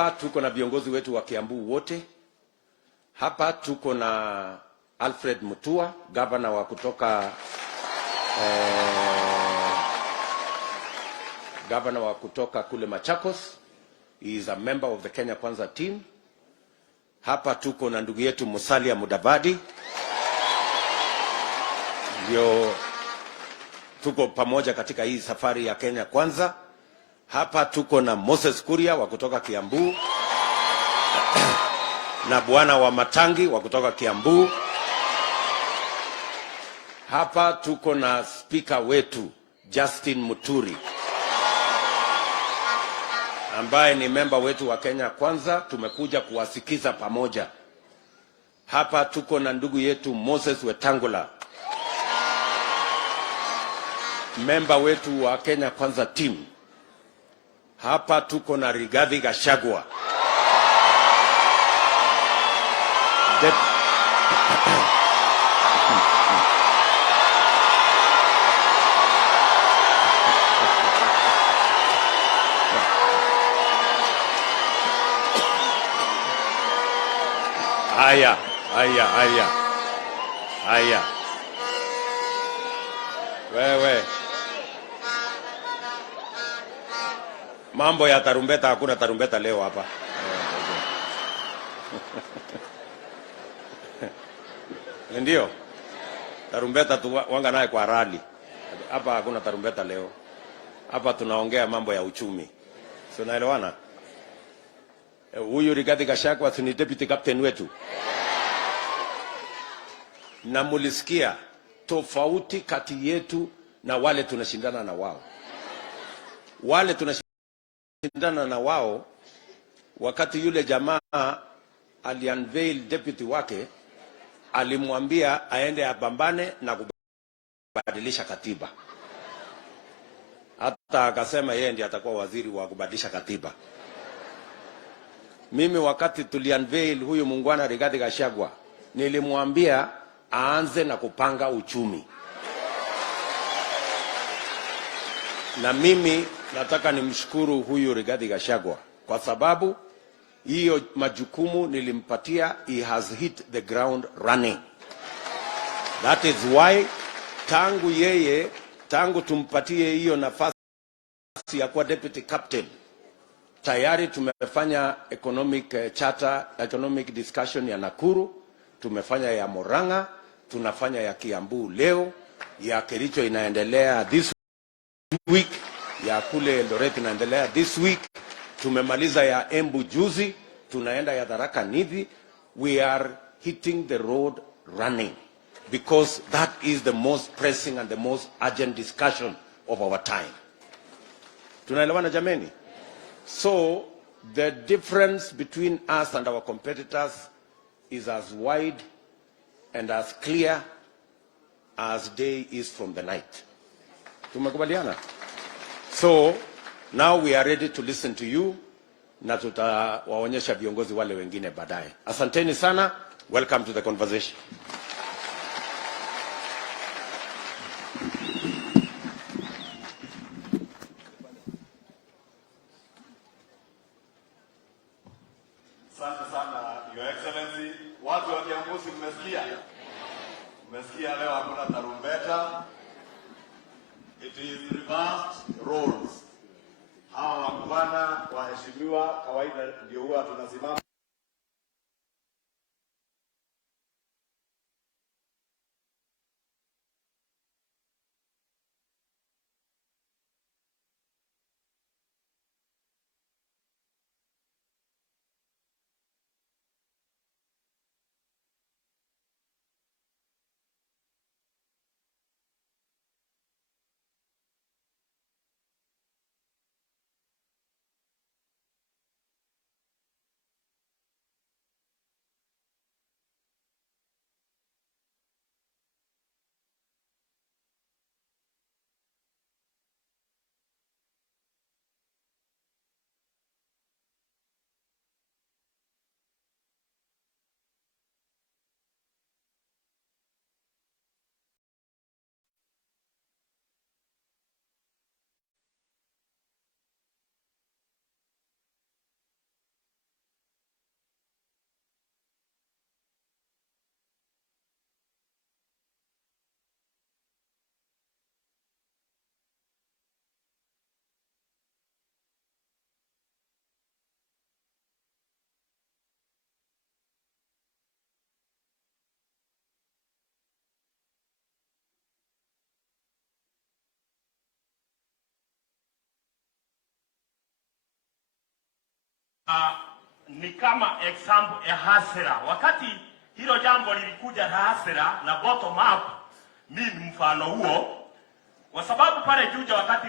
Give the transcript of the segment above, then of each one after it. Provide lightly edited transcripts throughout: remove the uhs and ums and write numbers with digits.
Hapa tuko na viongozi wetu wa Kiambu wote. Hapa tuko na Alfred Mutua, governor wa kutoka kule Machakos. He is a member of the Kenya Kwanza team. Hapa tuko na ndugu yetu Musalia Mudavadi. Ndio tuko pamoja katika hii safari ya Kenya Kwanza. Hapa tuko na Moses Kuria wa kutoka Kiambu na Bwana wa Matangi wa kutoka Kiambu. Hapa tuko na speaker wetu Justin Muturi ambaye ni member wetu wa Kenya Kwanza. Tumekuja kuwasikiza pamoja. Hapa tuko na ndugu yetu Moses Wetangula, member wetu wa Kenya Kwanza team. Hapa tuko na Rigathi Gachagua, Haya. Wewe. Mambo ya tarumbeta, hakuna tarumbeta leo hapa. Ndio. Tarumbeta tu wanga naye kwa rally. Hapa hakuna tarumbeta leo. Hapa tunaongea mambo ya uchumi. Sio, naelewana? Huyu Rigathi Gachagua ni deputy captain wetu. Na mulisikia tofauti kati yetu na wale tunashindana na wao. Wale tunashindana na wao, wakati yule jamaa aliunveil deputy wake, alimwambia aende apambane na kubadilisha katiba. Hata akasema yeye ndiye atakuwa waziri wa kubadilisha katiba. Mimi wakati tuliunveil huyu muungwana Rigathi Gachagua, nilimwambia aanze na kupanga uchumi. Na mimi nataka nimshukuru huyu Rigathi Gachagua kwa sababu hiyo majukumu nilimpatia, he has hit the ground running. That is why tangu tumpatie hiyo nafasi ya kuwa deputy captain, tayari tumefanya economic discussion ya Nakuru, tumefanya ya Murang'a, tunafanya ya Kiambu leo, ya Kericho inaendelea this week, ya kule Eldoret inaendelea this week, tumemaliza ya Embu juzi, tunaenda ya Tharaka Nithi. We are hitting the road running because that is the most pressing and the most urgent discussion of our time. Tunaelewana jameni? So the difference between us and our competitors is as wide and as clear as day is from the night. Tumekubaliana? So now we are ready to listen to you, na tutawaonyesha viongozi wale wengine baadaye. Asanteni sana. Welcome to the conversation. Asante sana, Your Excellency. Watu wa Kiambu mmesikia? Mmesikia leo hakuna tarumbeta. It is reversed roles. Hawa wabwana waheshimiwa kawaida ndio huwa tunasimama ni kama example ya hasira. Wakati hilo jambo lilikuja la hasira na bottom up, mimi mfano huo, kwa sababu pale Juja wakati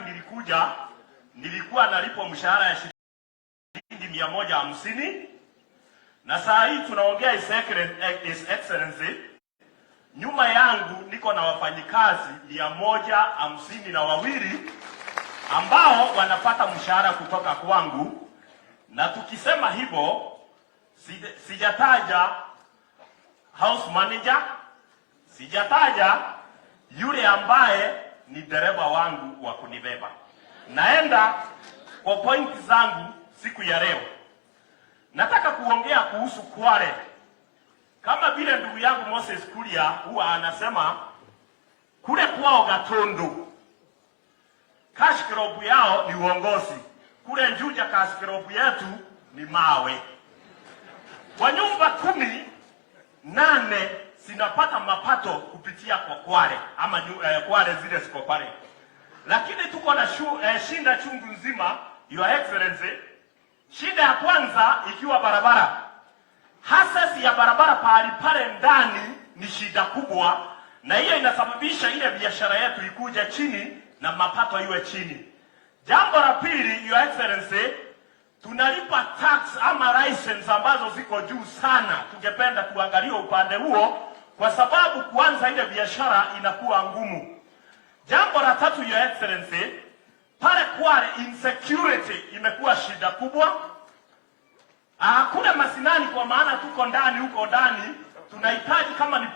nilikuwa nalipo mshahara ya shilingi 150, na saa hii tunaongea His Excellency, nyuma yangu niko na wafanyikazi 152 ambao wanapata mshahara kutoka kwangu. Na tukisema hivyo, sijataja house manager, sijataja yule ambaye ni dereva wangu wa kunibeba. Naenda kwa point zangu siku ya leo. Nataka kuongea kuhusu Kwale. Kama vile ndugu yangu Moses Kuria huwa anasema, kule kwao Gatondo cash crop yao ni uongozi. Kule Njuja cash crop yetu ni mawe. Kwa nyumba 18 zinapata mapato kupitia kwa Kwale ama Kwale zile ziko pale. Lakini tuko na shinda chungu nzima, Your Excellency. Shida ya kwanza ikiwa barabara. Hasasi ya barabara pale ndani ni shida kubwa, na hiyo inasababisha ile biashara yetu ikuja chini na mapato iwe chini. Jambo la pili, Your Excellency, tunalipa tax ama license ambazo ziko juu sana. Tungependa tuangalie upande huo, kwa sababu kuanza ile biashara inakuwa ngumu. Jambo la tatu, Your Excellency, pale Kwale insecurity imekuwa shida kubwa. Kule Masinani, kwa maana tuko ndani huko ndani, tunahitaji kama ni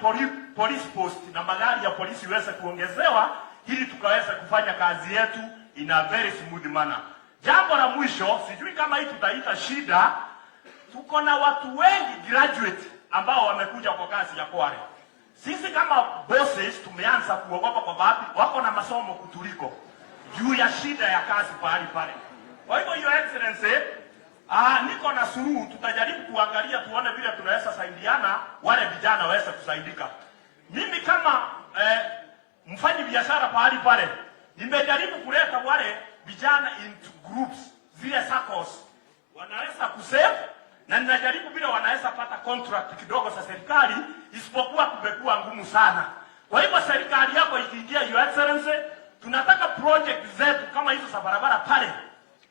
police post na magari ya polisi iweze kuongezewa ili tukaweze kufanya kazi yetu in a very smooth manner. Jambo la mwisho, sijui kama hii tutaita shida, tuko na watu wengi graduate ambao wamekuja kwa kazi ya Kwale. Sisi kama bosses tumeanza kuogopa kwa sababu wako na masomo kutuliko juu ya shida ya kazi pale. Kwa hivyo, Your Excellency, niko na suluhu. Tutajaribu kuangalia tuone vile tunaweza saidiana, wale vijana waweze kusaidika. Mimi kama mfanyi biashara pale nimejaribu kuleta wale vijana into groups, zile circles wanaweza kusave, na ninajaribu vile wanaweza pata contract kidogo za serikali, isipokuwa kumekuwa ngumu sana. Kwa hivyo serikali yako ikiingia, Your Excellency, tunataka project zetu kama hizo za barabara pale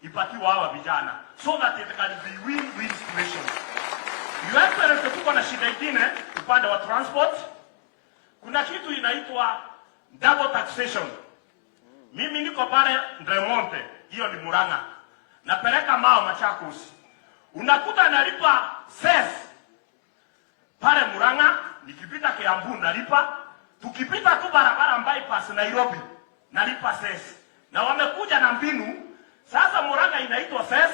ipatiwa hawa vijana, so that it can be win-win situation. Your Excellency, tuko na shida nyingine upande wa transport. Kuna kitu inaitwa double taxation. Mimi niko pale Ndremonte, hiyo ni Murang'a. Napeleka Mao Machakos. Unakuta nalipa cess pale Murang'a, nikipita Kiambu nalipa. Tukipita tu barabara bypass Nairobi nalipa cess. Na wamekuja na mbinu sasa, Murang'a inaitwa cess,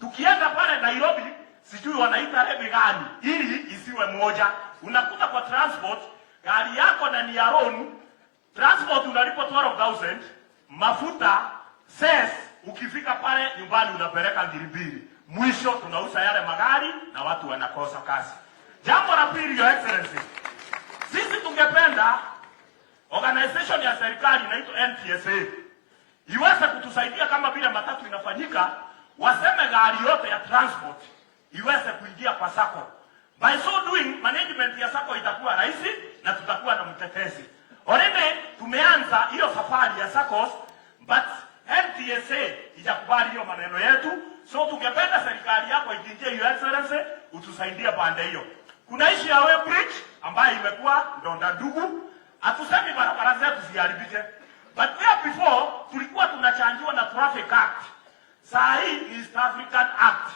tukienda pale Nairobi sijui wanaita levy gani ili isiwe moja. Unakuta kwa transport, gari yako na ni ya own transport unalipa 12,000, mafuta cess, ukifika pale nyumbani unapeleka 2,000. Mwisho tunauza yale magari na watu wanakosa kazi. Jambo la pili, Your Excellency, sisi tungependa organization ya serikali inaitwa NTSA iweze kutusaidia kama vile matatu inafanyika, waseme gari yote ya transport iweze kuingia kwa sako. By so doing, management ya sako itakuwa rahisi na tutakuwa na mtetezi. Already tumeanza hiyo safari ya SACCOS, but NTSA ijakubali hiyo maneno yetu. So tungependa serikali yako ikiingia, Your Excellency, utusaidie pande hiyo. Kuna issue ya Way Bridge ambayo imekuwa ndonda ndugu. Hatusemi barabara zetu ziharibike, but there before tulikuwa tunachangiwa na Traffic Act. Saa hii ni East African Act.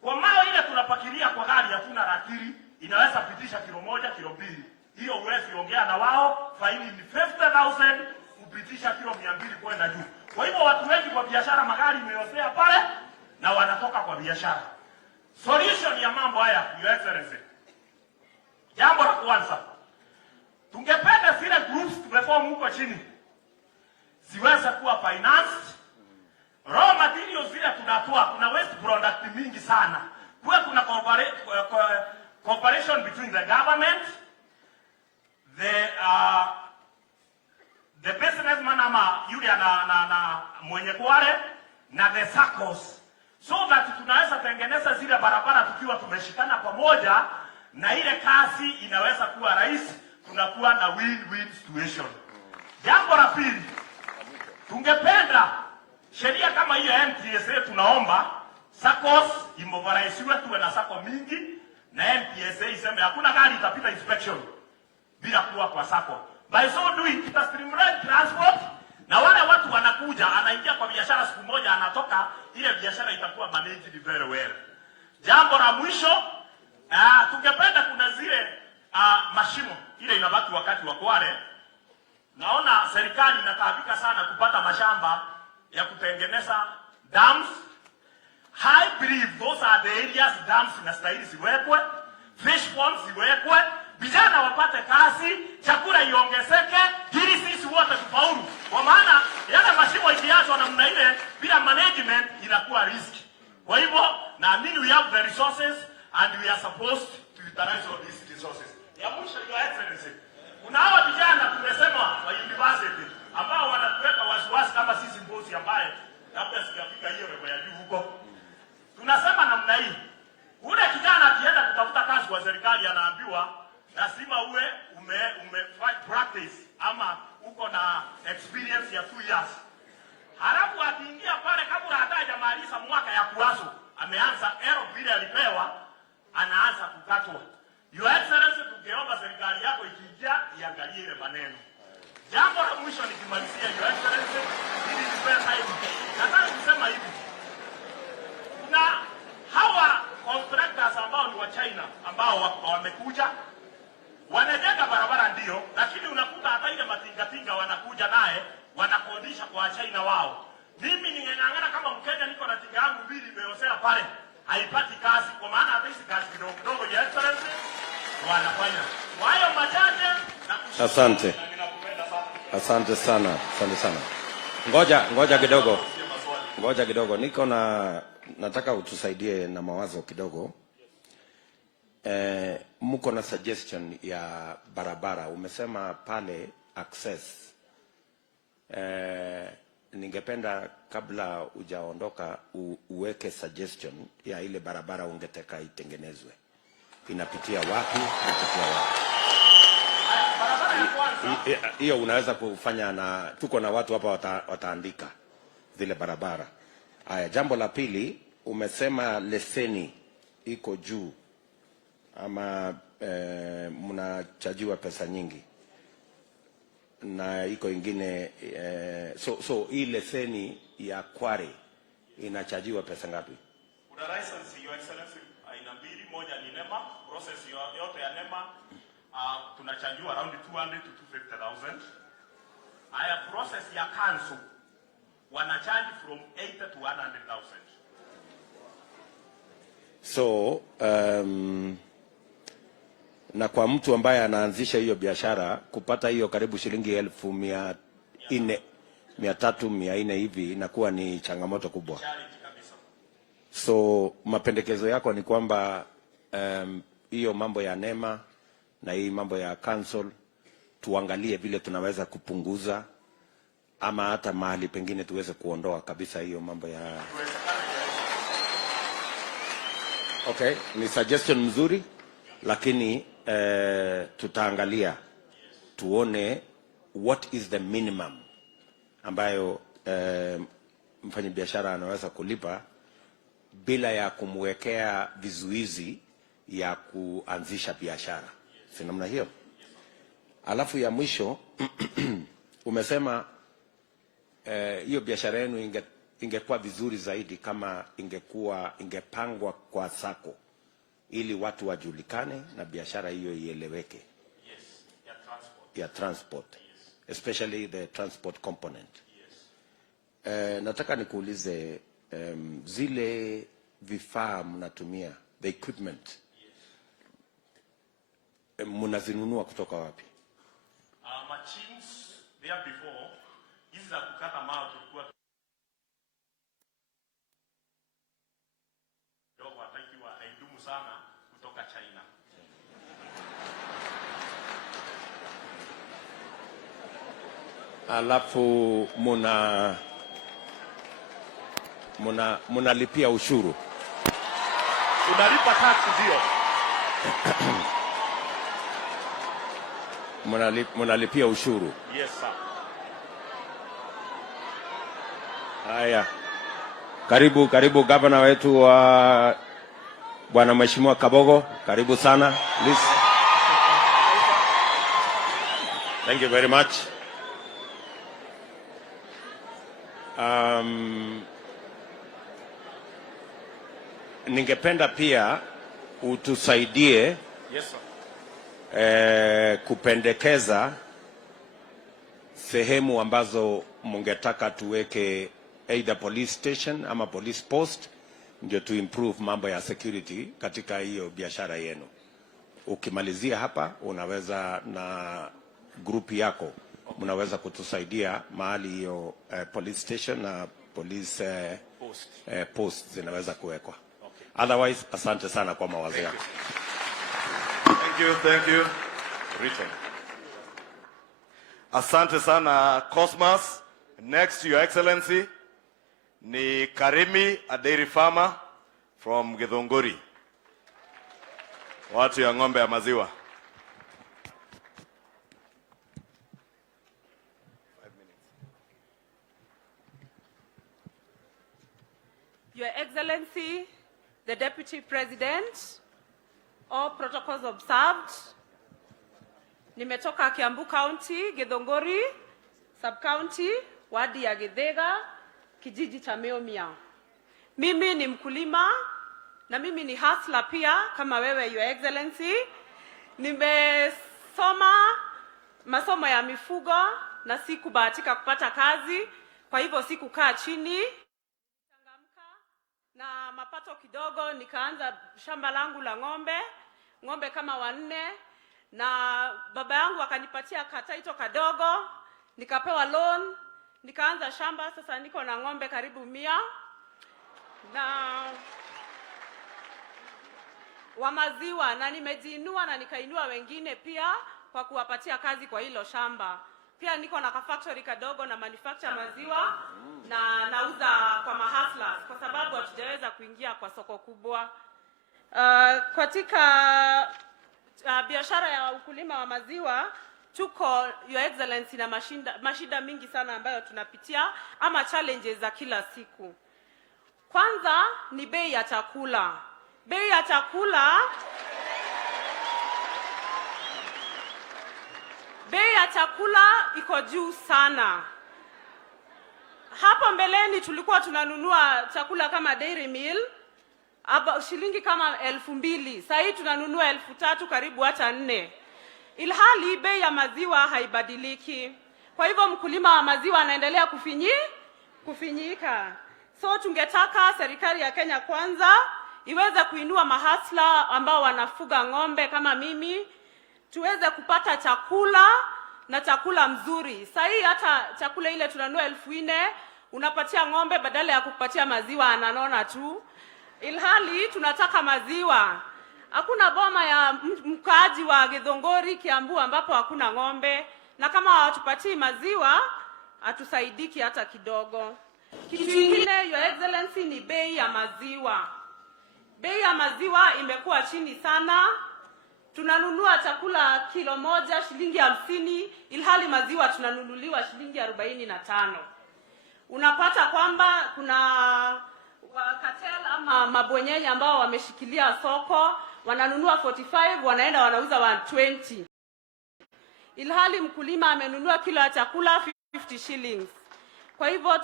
Kwa maana ile tunapakilia kwa gari hatuna ratiri, inaweza pitisha kilo 1, kilo 2. Hiyo uwezi ongea na wao, faini ni 50,000 kupitisha kilo 200 kwenda juu. Kwa hivyo watu wengi kwa biashara magari imeosea pale na wanatoka kwa biashara. Solution ya mambo haya, Your Excellency, jambo la kwanza, tungependa zile groups tumeform huko chini siweze kuwa financed. Raw materials zile tunatoa, kuna waste product mingi sana. Kuna cooperation between the government, the businessman ama yule na mwenye Kwale na the SACCOS, so that tunaweza tengeneza zile barabara tukiwa tumeshikana pamoja, na ile kazi inaweza kuwa rahisi, tunakuwa na win-win situation. Jambo la pili, tungependa sheria kama hiyo NTSA, tunaomba SACCOS imovarisiwe, tuwe na SACCO mingi, na NTSA iseme hakuna gari itapita inspection bila kuwa kwa SACCO. By so doing, kita streamline transport, na wale watu wanakuja, anaingia kwa biashara siku moja, anatoka, ile biashara itakuwa managed very well. Jambo la mwisho, tungependa kuna zile mashimo ile inabaki wakati wa kware. Naona serikali inataabika sana kupata mashamba ya kutengeneza dams. I believe those are the areas dams inastahili ziwekwe, fish ponds ziwekwe, vijana wapate kazi, chakula iongezeke, ili sisi wote tufaulu. Kwa maana yale mashimo ikiachwa namna ile bila management inakuwa riski. Kwa hivyo naamini we have the resources and we are supposed to utilize all these resources. Ya mwisho, Your Excellency, kuna hawa vijana tumesema wa university ambao wanatuweka wasiwasi kama sisi mbosi ambaye labda sijafika hiyo level ya juu huko. Tunasema namna hii, ule kijana akienda kutafuta kazi kwa serikali anaambiwa lazima uwe ume practice ama uko na experience ya 2 years. Halafu akiingia pale kabla hajamaliza mwaka ya kuaso, ameanza ero vile alipewa, anaanza kukatwa. Your Excellency, tungeomba serikali yako ikiingia iangalie ile maneno. Jambo la mwisho nikimalizia, Your Excellency, ili nipenda hivi. Nataka kusema hivi. Kuna hawa contractors ambao ni wa China ambao wamekuja, wanajenga barabara ndio, lakini unakuta hata ile matingatinga wanakuja naye wanakodisha kwa China wao. Mimi ningeng'ang'ana kama Mkenya, niko na tinga yangu 2 imeosea pale, haipati kazi, kwa maana hata hizi kazi kidogo kidogo ya Excellency wanafanya. Kwa hiyo machache na asante. Asante sana. Asante sana. Ngoja kidogo. Nataka utusaidie na mawazo kidogo. Mko na suggestion ya barabara. Umesema pale access. Ningependa kabla hujaondoka uweke suggestion ya ile barabara ungetaka itengenezwe. Inapitia wapi? Hiyo unaweza kufanya, na tuko na watu hapa wataandika zile barabara. Haya, jambo la pili, umesema leseni iko juu ama mnachajiwa pesa nyingi, na iko ingine so hii leseni ya kware inachajiwa pesa ngapi? Kuna license, Your Excellency, aina mbili. Moja ni NEMA, process yote ya NEMA tunachajiwa around 200 to 250,000. Haya, process ya council wanacharge from 80 to 100,000. So na kwa mtu ambaye anaanzisha hiyo biashara kupata hiyo karibu shilingi 1,400, 300, 400 hivi inakuwa ni changamoto kubwa. So mapendekezo yako ni kwamba hiyo mambo ya NEMA na hii mambo ya council tuangalie vile tunaweza kupunguza, ama hata mahali pengine tuweze kuondoa kabisa hiyo mambo ya. Okay, ni suggestion mzuri, lakini tutaangalia tuone what is the minimum ambayo mfanyabiashara anaweza kulipa bila ya kumwekea vizuizi ya kuanzisha biashara. Si namna hiyo? Alafu ya mwisho umesema hiyo biashara yenu ingekuwa vizuri zaidi kama ingepangwa kwa sako ili watu wajulikane na biashara hiyo ieleweke. Yes, ya transport. Yes. Especially the transport component. Yes. Nataka nikuulize zile vifaa mnatumia, the equipment. Yes. Mnazinunua kutoka wapi? Machines there before, hizi za kukata mawe tulikuwa dogo atakiwa haidumu sana kutoka China. Alafu mnalipia ushuru. Unalipa tax ndio. Mnalipia ushuru. Yes sir. Haya. Karibu gavana wetu wa Bwana Mheshimiwa Kabogo. Karibu sana. Please. Thank you very much. Ningependa pia utusaidie Yes sir. Kupendekeza sehemu ambazo mungetaka tuweke either police station ama police post ndio to improve mambo ya security katika hiyo biashara yenu. Ukimalizia hapa unaweza na group yako mnaweza kutusaidia mahali hiyo police station na police post zinaweza kuwekwa. Okay. Otherwise, asante sana kwa mawazo yako. Thank you. Richard. Asante sana Cosmas. Next, Your Excellency, ni Karimi, a dairy farmer from Githunguri. Watu ya ng'ombe ya maziwa. Your Excellency, the Deputy President, all protocols observed. Nimetoka Kiambu County, Githunguri, Sub-County, wadi ya Githega, kijiji cha Meomia. Mimi ni mkulima na mimi ni hustler pia kama wewe Your Excellency. Nimesoma masomo ya mifugo na sikubahatika kupata kazi, kwa hivyo sikukaa chini. Na mapato kidogo nikaanza shamba langu la ng'ombe kama 4, na baba yangu akanipatia kataito kadogo, nikapewa loan, nikaanza shamba. Sasa niko na ng'ombe karibu 100 na wa maziwa, na nimejiinua na nikainua wengine pia kwa kuwapatia kazi kwa hilo shamba. Pia niko na factory kadogo na manufacture maziwa na nauza kwa mahasla kwa sababu hatujaweza kuingia kwa soko kubwa. Katika biashara ya ukulima wa maziwa tuko Your Excellency na mashida mingi sana ambayo tunapitia ama challenges za kila siku. Kwanza ni bei ya chakula. Bei ya chakula iko juu sana. Hapo mbeleni tulikuwa tunanunua chakula kama dairy meal shilingi kama 2,000. Sasa hii tunanunua 3,000 karibu hata 4. Ilhali bei ya maziwa haibadiliki. Kwa hivyo mkulima wa maziwa anaendelea kufinyika. So tungetaka serikali ya Kenya Kwanza iweze kuinua mahasla ambao wanafuga ng'ombe kama mimi, tuweze kupata chakula na chakula mzuri. Sasa hii hata chakula ile tunanunua 4,000 unapatia ng'ombe badala ya kupatia maziwa ananona tu. Ilhali tunataka maziwa. Hakuna boma ya mkaaji wa Githunguri, Kiambu ambapo hakuna ng'ombe, na kama hawatupatii maziwa hatusaidiki hata kidogo. Kitu kingine Your Excellency ni bei ya maziwa. Bei ya maziwa imekuwa chini sana. Tunanunua chakula kilo moja shilingi 50, ilhali maziwa tunanunuliwa shilingi 45. Unapata kwamba kuna cartel ama mabwenyenye ambao wameshikilia soko, wananunua 45, wanaenda wanauza 120. Ilhali mkulima amenunua kilo ya chakula 50 shillings. Kwa hivyo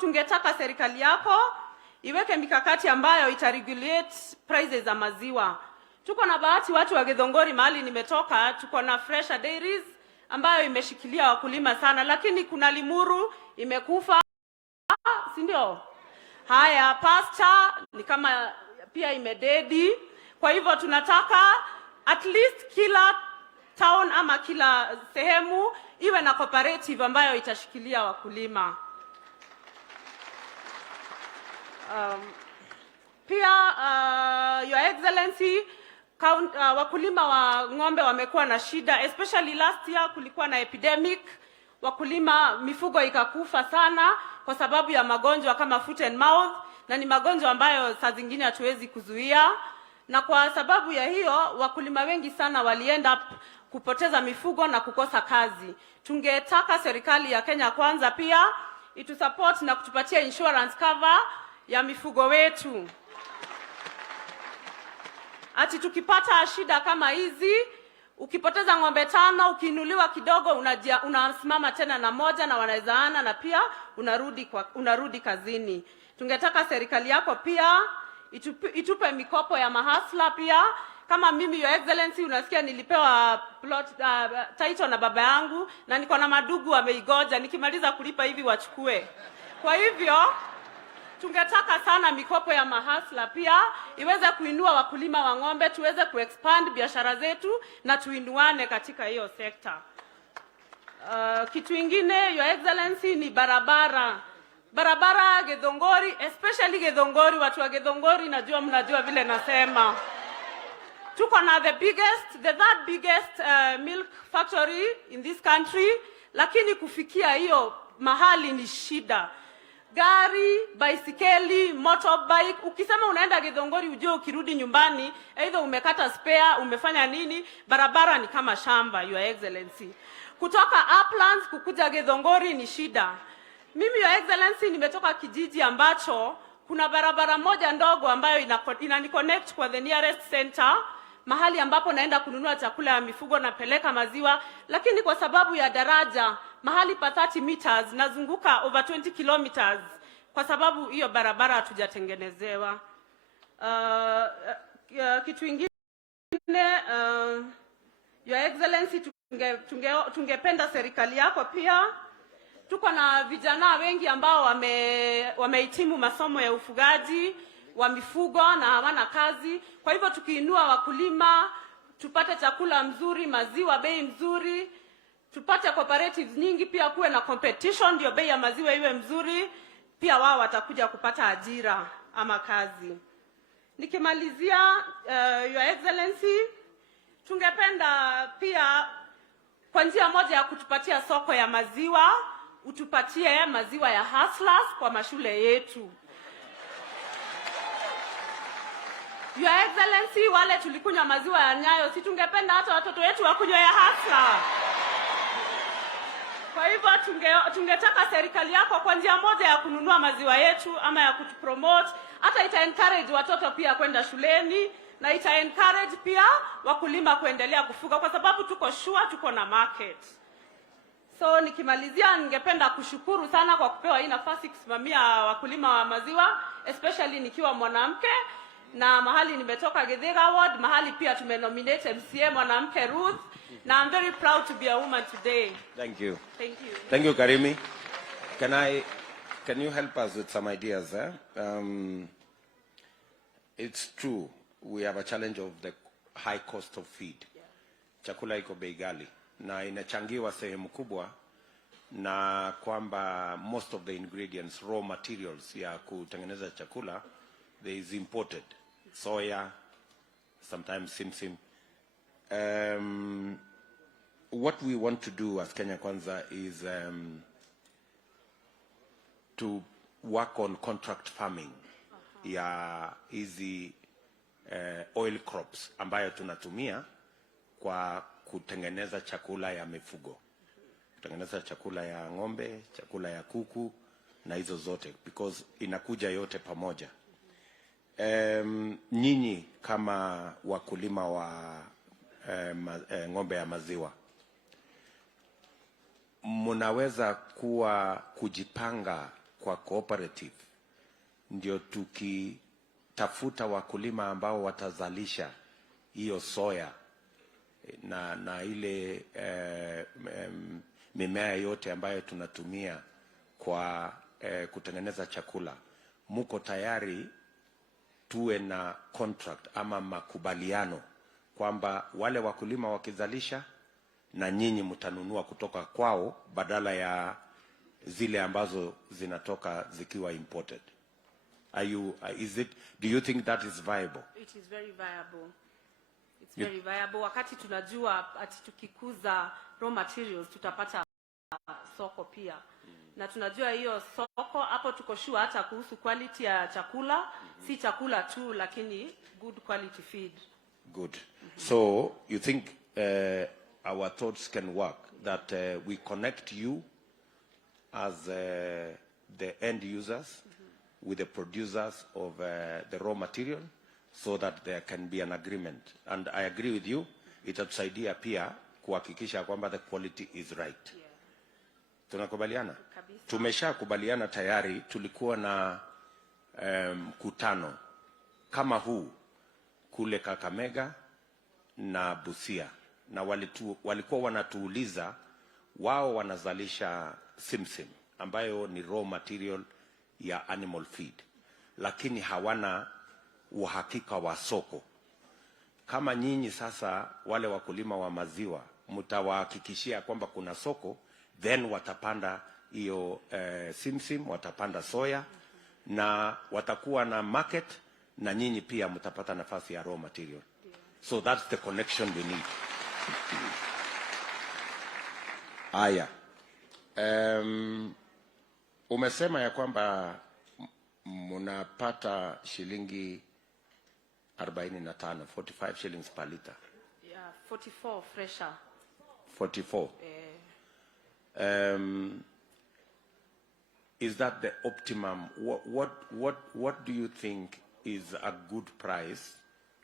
tungetaka serikali yako iweke mikakati ambayo itaregulate prices za maziwa. Tuko na bahati watu wa Githunguri mahali nimetoka, tuko na Fresh Dairies ambayo imeshikilia wakulima sana, lakini kuna Limuru imekufa, si ndio? Haya, Pasture ni kama pia imededi. Kwa hivyo tunataka at least kila town ama kila sehemu iwe na cooperative ambayo itashikilia wakulima. Pia Your Excellency, wakulima wa ng'ombe wamekuwa na shida, especially last year kulikuwa na epidemic, wakulima mifugo ikakufa sana kwa sababu ya magonjwa kama foot and mouth. na ni magonjwa ambayo saa zingine hatuwezi kuzuia, na kwa sababu ya hiyo wakulima wengi sana walienda kupoteza mifugo na kukosa kazi. Tungetaka serikali ya Kenya Kwanza pia itusupport na kutupatia insurance cover ya mifugo wetu. Ati tukipata shida kama hizi, ukipoteza ng'ombe 5, ukiinuliwa kidogo unasimama tena na moja na wanawezaana na pia unarudi kazini. Tungetaka serikali yako pia itupe mikopo ya mahasla pia. Kama mimi, Your Excellency, unasikia nilipewa plot title na baba yangu na niko na madugu wameigoja, nikimaliza kulipa hivi wachukue. Kwa hivyo tungetaka sana mikopo ya mahasla pia iweze kuinua wakulima wa ng'ombe, tuweze kuexpand biashara zetu na tuinuane katika hiyo sekta. Kitu ingine, Your Excellency, ni barabara. Barabara Githunguri, especially Githunguri, watu wa Githunguri najua mnajua vile nasema. Tuko na the third biggest milk factory in this country, lakini kufikia hiyo mahali ni shida. Gari, baisikeli, motorbike, ukisema unaenda Githunguri ujue ukirudi nyumbani either umekata spare, umefanya nini, barabara ni kama shamba, Your Excellency. Kutoka Uplands kukuja Githunguri ni shida. Mimi, Your Excellency, nimetoka kijiji ambacho kuna barabara moja ndogo ambayo inaniconnect kwa the nearest center, mahali ambapo naenda kununua chakula ya mifugo na peleka maziwa, lakini kwa sababu ya daraja mahali pa 30 meters nazunguka over 20 kilometers kwa sababu hiyo barabara hatujatengenezewa. Kitu ingine, Your Excellency, tungependa serikali yako pia. Tuko na vijana wengi ambao wamehitimu masomo ya ufugaji wa mifugo na hawana kazi. Kwa hivyo tukiinua wakulima, tupate chakula mzuri, maziwa bei mzuri, tupate cooperatives nyingi, pia kuwe na competition ndio bei ya maziwa iwe mzuri, pia wao watakuja kupata ajira ama kazi. Nikimalizia, Your Excellency, tungependa pia kwa njia moja ya kutupatia soko ya maziwa, utupatie maziwa ya hustlers kwa mashule yetu. Your Excellency, wale tulikunywa maziwa ya Nyayo, si tungependa hata watoto wetu wakunywe ya hustler. Kwa hivyo tungetaka serikali yako kwa njia moja ya kununua maziwa yetu ama ya kutupromote, hata ita encourage watoto pia kwenda shuleni na ita encourage pia wakulima kuendelea kufuga kwa sababu tuko sure tuko na market. So nikimalizia, ningependa kushukuru sana kwa kupewa hii nafasi kusimamia wakulima wa maziwa, especially nikiwa mwanamke, na mahali nimetoka Githiga Ward, mahali pia tumenominate MCA mwanamke Ruth, na I'm very proud to be a woman today. Thank you. Thank you. Thank you, Karimi. Can you help us with some ideas? It's true, we have a challenge of the high cost of feed. Chakula iko bei ghali na inachangiwa sehemu kubwa na kwamba most of the ingredients, raw materials ya kutengeneza chakula, there is imported soya, sometimes simsim. What we want to do as Kenya Kwanza is to work on contract farming ya hizi oil crops ambayo tunatumia kwa kutengeneza chakula ya mifugo, kutengeneza chakula ya ng'ombe, chakula ya kuku na hizo zote, because inakuja yote pamoja. Nyinyi kama wakulima wa ng'ombe ya maziwa, mnaweza kujipanga kwa cooperative, ndio tukitafuta wakulima ambao watazalisha hiyo soya na ile mimea yote ambayo tunatumia kwa kutengeneza chakula, muko tayari tuwe na contract ama makubaliano kwamba wale wakulima wakizalisha na nyinyi mtanunua kutoka kwao badala ya zile ambazo zinatoka zikiwa imported? Do you think that is viable? It is very viable. It's very viable. Wakati tunajua ati tukikuza raw materials tutapata soko pia. na tunajua hiyo soko hapo, tuko sure hata kuhusu quality ya chakula, si chakula tu lakini good quality feed. Good. So you think our thoughts can work, that we connect you as the end users with the producers of the raw material, so that there can be an agreement. And I agree with you, itatusaidia pia kuhakikisha kwamba the quality is right. Yeah. Tunakubaliana? Kabisa. Tumeshakubaliana tayari, tulikuwa na mkutano kama huu kule Kakamega na Busia, na walikuwa wanatuuliza wao wanazalisha simsim ambayo ni raw material ya animal feed, lakini hawana uhakika wa soko. Kama nyinyi sasa wale wakulima wa maziwa mtawahakikishia kwamba kuna soko, then watapanda hiyo simsim, watapanda soya na watakuwa na market, na nyinyi pia mtapata nafasi ya raw material. So that's the connection we need. Aya. Umesema ya kwamba mnapata shilingi 45, 45 shillings per liter. Yeah, 44 fresher. 44. Is that the optimum? What do you think is a good price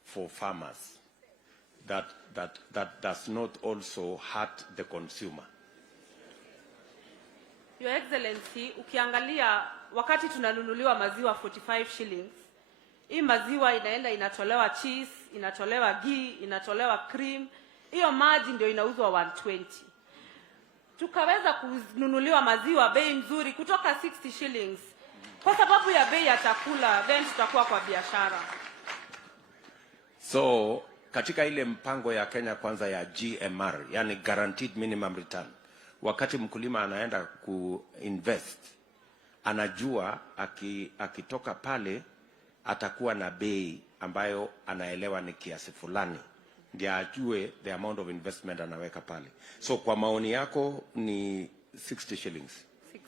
for farmers that does not also hurt the consumer? Your Excellency, ukiangalia wakati tunanunuliwa maziwa 45 shillings, hii maziwa inaenda inatolewa cheese, inatolewa ghee, inatolewa cream, hiyo maji ndio inauzwa 120. Tukaweza kununuliwa maziwa bei nzuri kutoka 60 shillings. Kwa sababu ya bei ya chakula, then tutakuwa kwa biashara. So, katika ile mpango ya Kenya Kwanza ya GMR, yani Guaranteed Minimum Return, wakati mkulima anaenda kuinvest, anajua akitoka pale atakuwa na bei ambayo anaelewa ni kiasi fulani, ndio ajue the amount of investment anaweka pale. So kwa maoni yako ni 60 shillings. 60.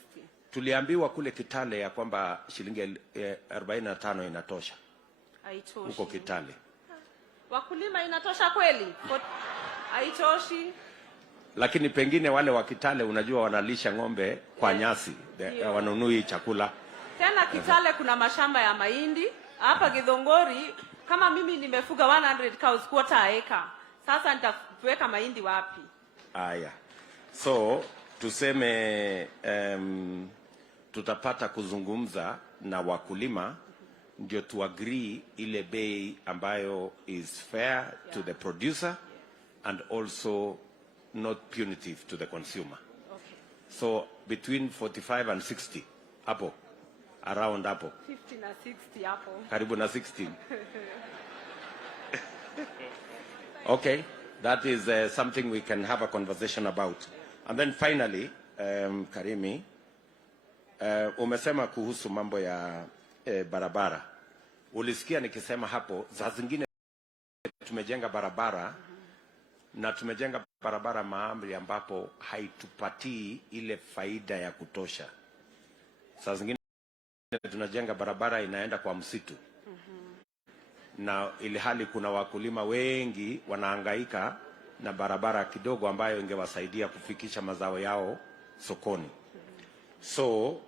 Tuliambiwa kule Kitale ya kwamba shilingi 45 inatosha. Haitoshi. Huko Kitale. Wakulima inatosha kweli? Haitoshi. Lakini pengine wale wa Kitale unajua wanalisha ng'ombe kwa nyasi, wanunui chakula. Tena Kitale kuna mashamba ya mahindi. Hapa Githongori kama mimi nimefuga 100 cows quarter acre. Sasa nitaweka mahindi wapi? Aya. So tuseme tutapata kuzungumza na wakulima ndio tu agree ile bei ambayo is fair to the producer and also not punitive to the consumer. Okay. So between 45 and 60 hapo, around hapo 50 na 60 hapo, karibu na 60. Okay, that is something we can have a conversation about. And then finally, Karimi, umesema kuhusu mambo ya barabara. Ulisikia nikisema hapo, za zingine tumejenga barabara na tumejenga barabara maamri ambapo haitupatii ile faida ya kutosha. Saa zingine tunajenga barabara inaenda kwa msitu. Na ili hali kuna wakulima wengi wanahangaika na barabara kidogo ambayo ingewasaidia kufikisha mazao yao sokoni. So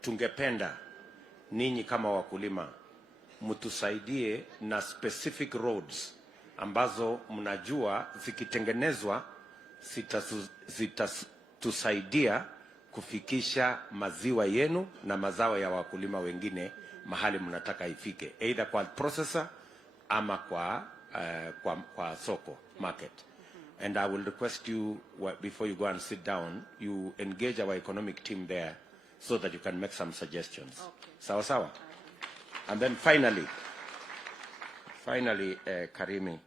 tungependa ninyi kama wakulima mtusaidie na specific roads ambazo mnajua zikitengenezwa zitatusaidia kufikisha maziwa yenu na mazao ya wakulima wengine mahali mnataka ifike, either kwa processor ama kwa soko market. And I will request you, before you go and sit down, you engage our economic team there so that you can make some suggestions. Okay. Sawa sawa. And then finally Karimi,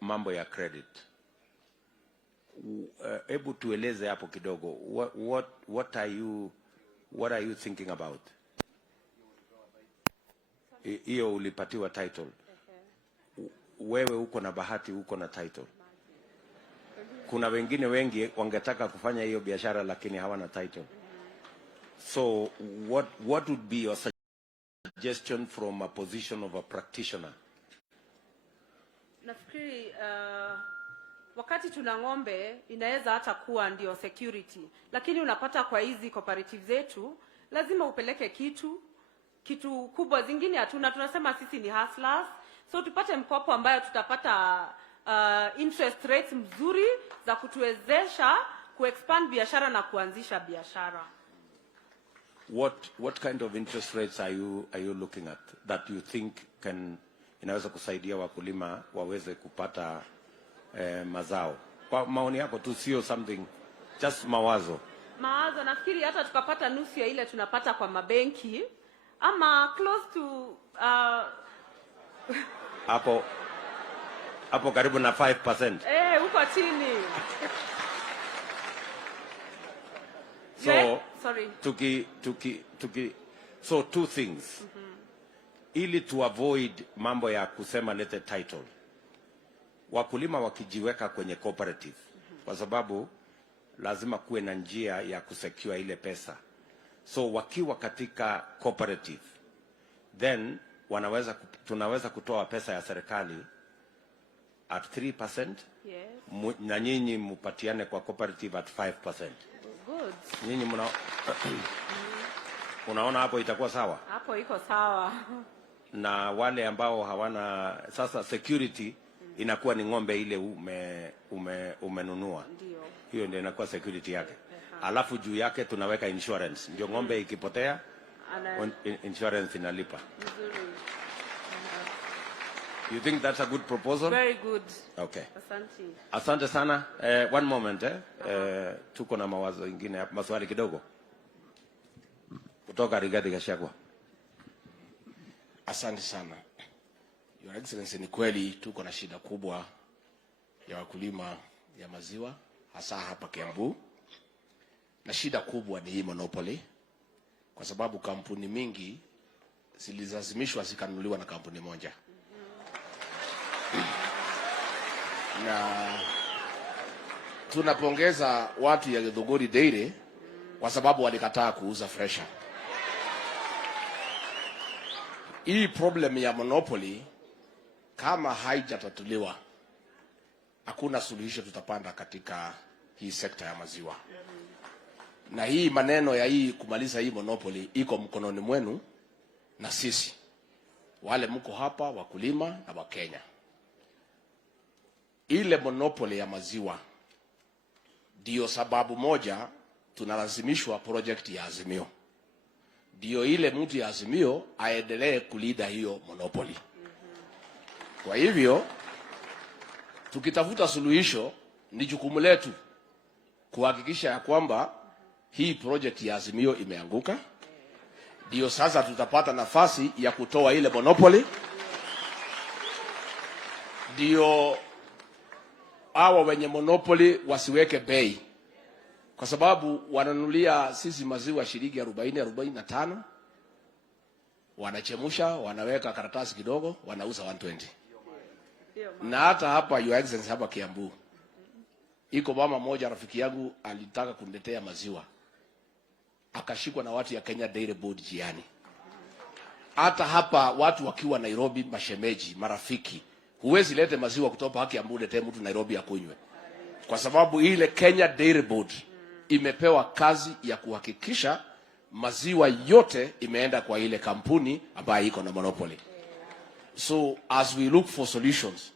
mambo ya credit. Hebu tueleze hapo kidogo, what are you thinking about? Hiyo ulipatiwa title. Wewe uko na bahati, uko na title. kuna wengine wengi wangetaka kufanya hiyo biashara lakini hawana title. So what would be your suggestion from a position of a practitioner? Nafikiri wakati tuna ng'ombe inaweza hata kuwa ndio security, lakini unapata kwa hizi cooperative zetu lazima upeleke kitu kubwa, zingine hatuna. Tunasema sisi ni hustlers, so tupate mkopo ambayo tutapata interest rates mzuri za kutuwezesha kuexpand biashara na kuanzisha biashara. What kind of interest rates are you looking at that you think inaweza kusaidia wakulima waweze kupata mazao? Kwa maoni yako tu, sio something, just mawazo. Nafikiri hata tukapata nusu ya ile tunapata kwa mabenki ama close to hapo karibu na 5%. Huko chini. So sorry. So two things. Ili to avoid mambo ya kusema lete title, wakulima wakijiweka kwenye cooperative, kwa sababu lazima kuwe na njia ya kusecure ile pesa. So wakiwa katika cooperative, then tunaweza kutoa pesa ya serikali at 3%. Yes. Na nyinyi mpatiane kwa cooperative at 5%. Good. Nyinyi unaona hapo itakuwa sawa? Hapo iko sawa. Na wale ambao hawana sasa security, inakuwa ni ng'ombe ile umenunua. Ndio. Hiyo ndio inakuwa security yake. Alafu juu yake tunaweka insurance. Ndio ng'ombe ikipotea insurance inalipa. Nzuri. You think that's a good proposal? Very good. Okay. Asante sana. One moment tuko na mawazo mengine hapa, maswali kidogo. Kutoka Rigathi Gachagua. Asante sana. Your Excellency, ni kweli tuko na shida kubwa ya wakulima ya maziwa hasa hapa Kiambu. Na shida kubwa ni hii monopoly, kwa sababu kampuni mingi zilizazimishwa zikanunuliwa na kampuni moja. Na tunapongeza watu ya Githunguri Dairy kwa sababu walikataa kuuza fresha. Hii problem ya monopoly kama haijatatuliwa, hakuna suluhisho tutapanda katika hii sekta ya maziwa. Na hii maneno ya hii kumaliza hii monopoly iko mkononi mwenu na sisi wale mko hapa, wakulima na Wakenya. Ile monopoly ya maziwa ndio sababu moja tunalazimishwa project ya Azimio. Ndio ile mtu ya Azimio aendelee kulida hiyo monopoly. Kwa hivyo tukitafuta suluhisho, ni jukumu letu kuhakikisha ya kwamba hii project ya Azimio imeanguka. Ndio sasa tutapata nafasi ya kutoa ile monopoly. Ndio hawa wenye monopoly wasiweke bei, kwa sababu wananunulia sisi maziwa shilingi 40-45, wanachemusha, wanaweka karatasi kidogo, wanauza 120. Na hata hapa Your Excellency, hapa Kiambu iko mama moja rafiki yangu alitaka kuniletea maziwa, akashikwa na watu ya Kenya Dairy Board jiani. Hata hapa watu wakiwa Nairobi, mashemeji, marafiki, huwezi lete maziwa kutoka Kiambu lete mtu Nairobi akunywe, kwa sababu ile Kenya Dairy Board imepewa kazi ya kuhakikisha maziwa yote imeenda kwa ile kampuni ambayo iko na monopoly. So as we look for solutions,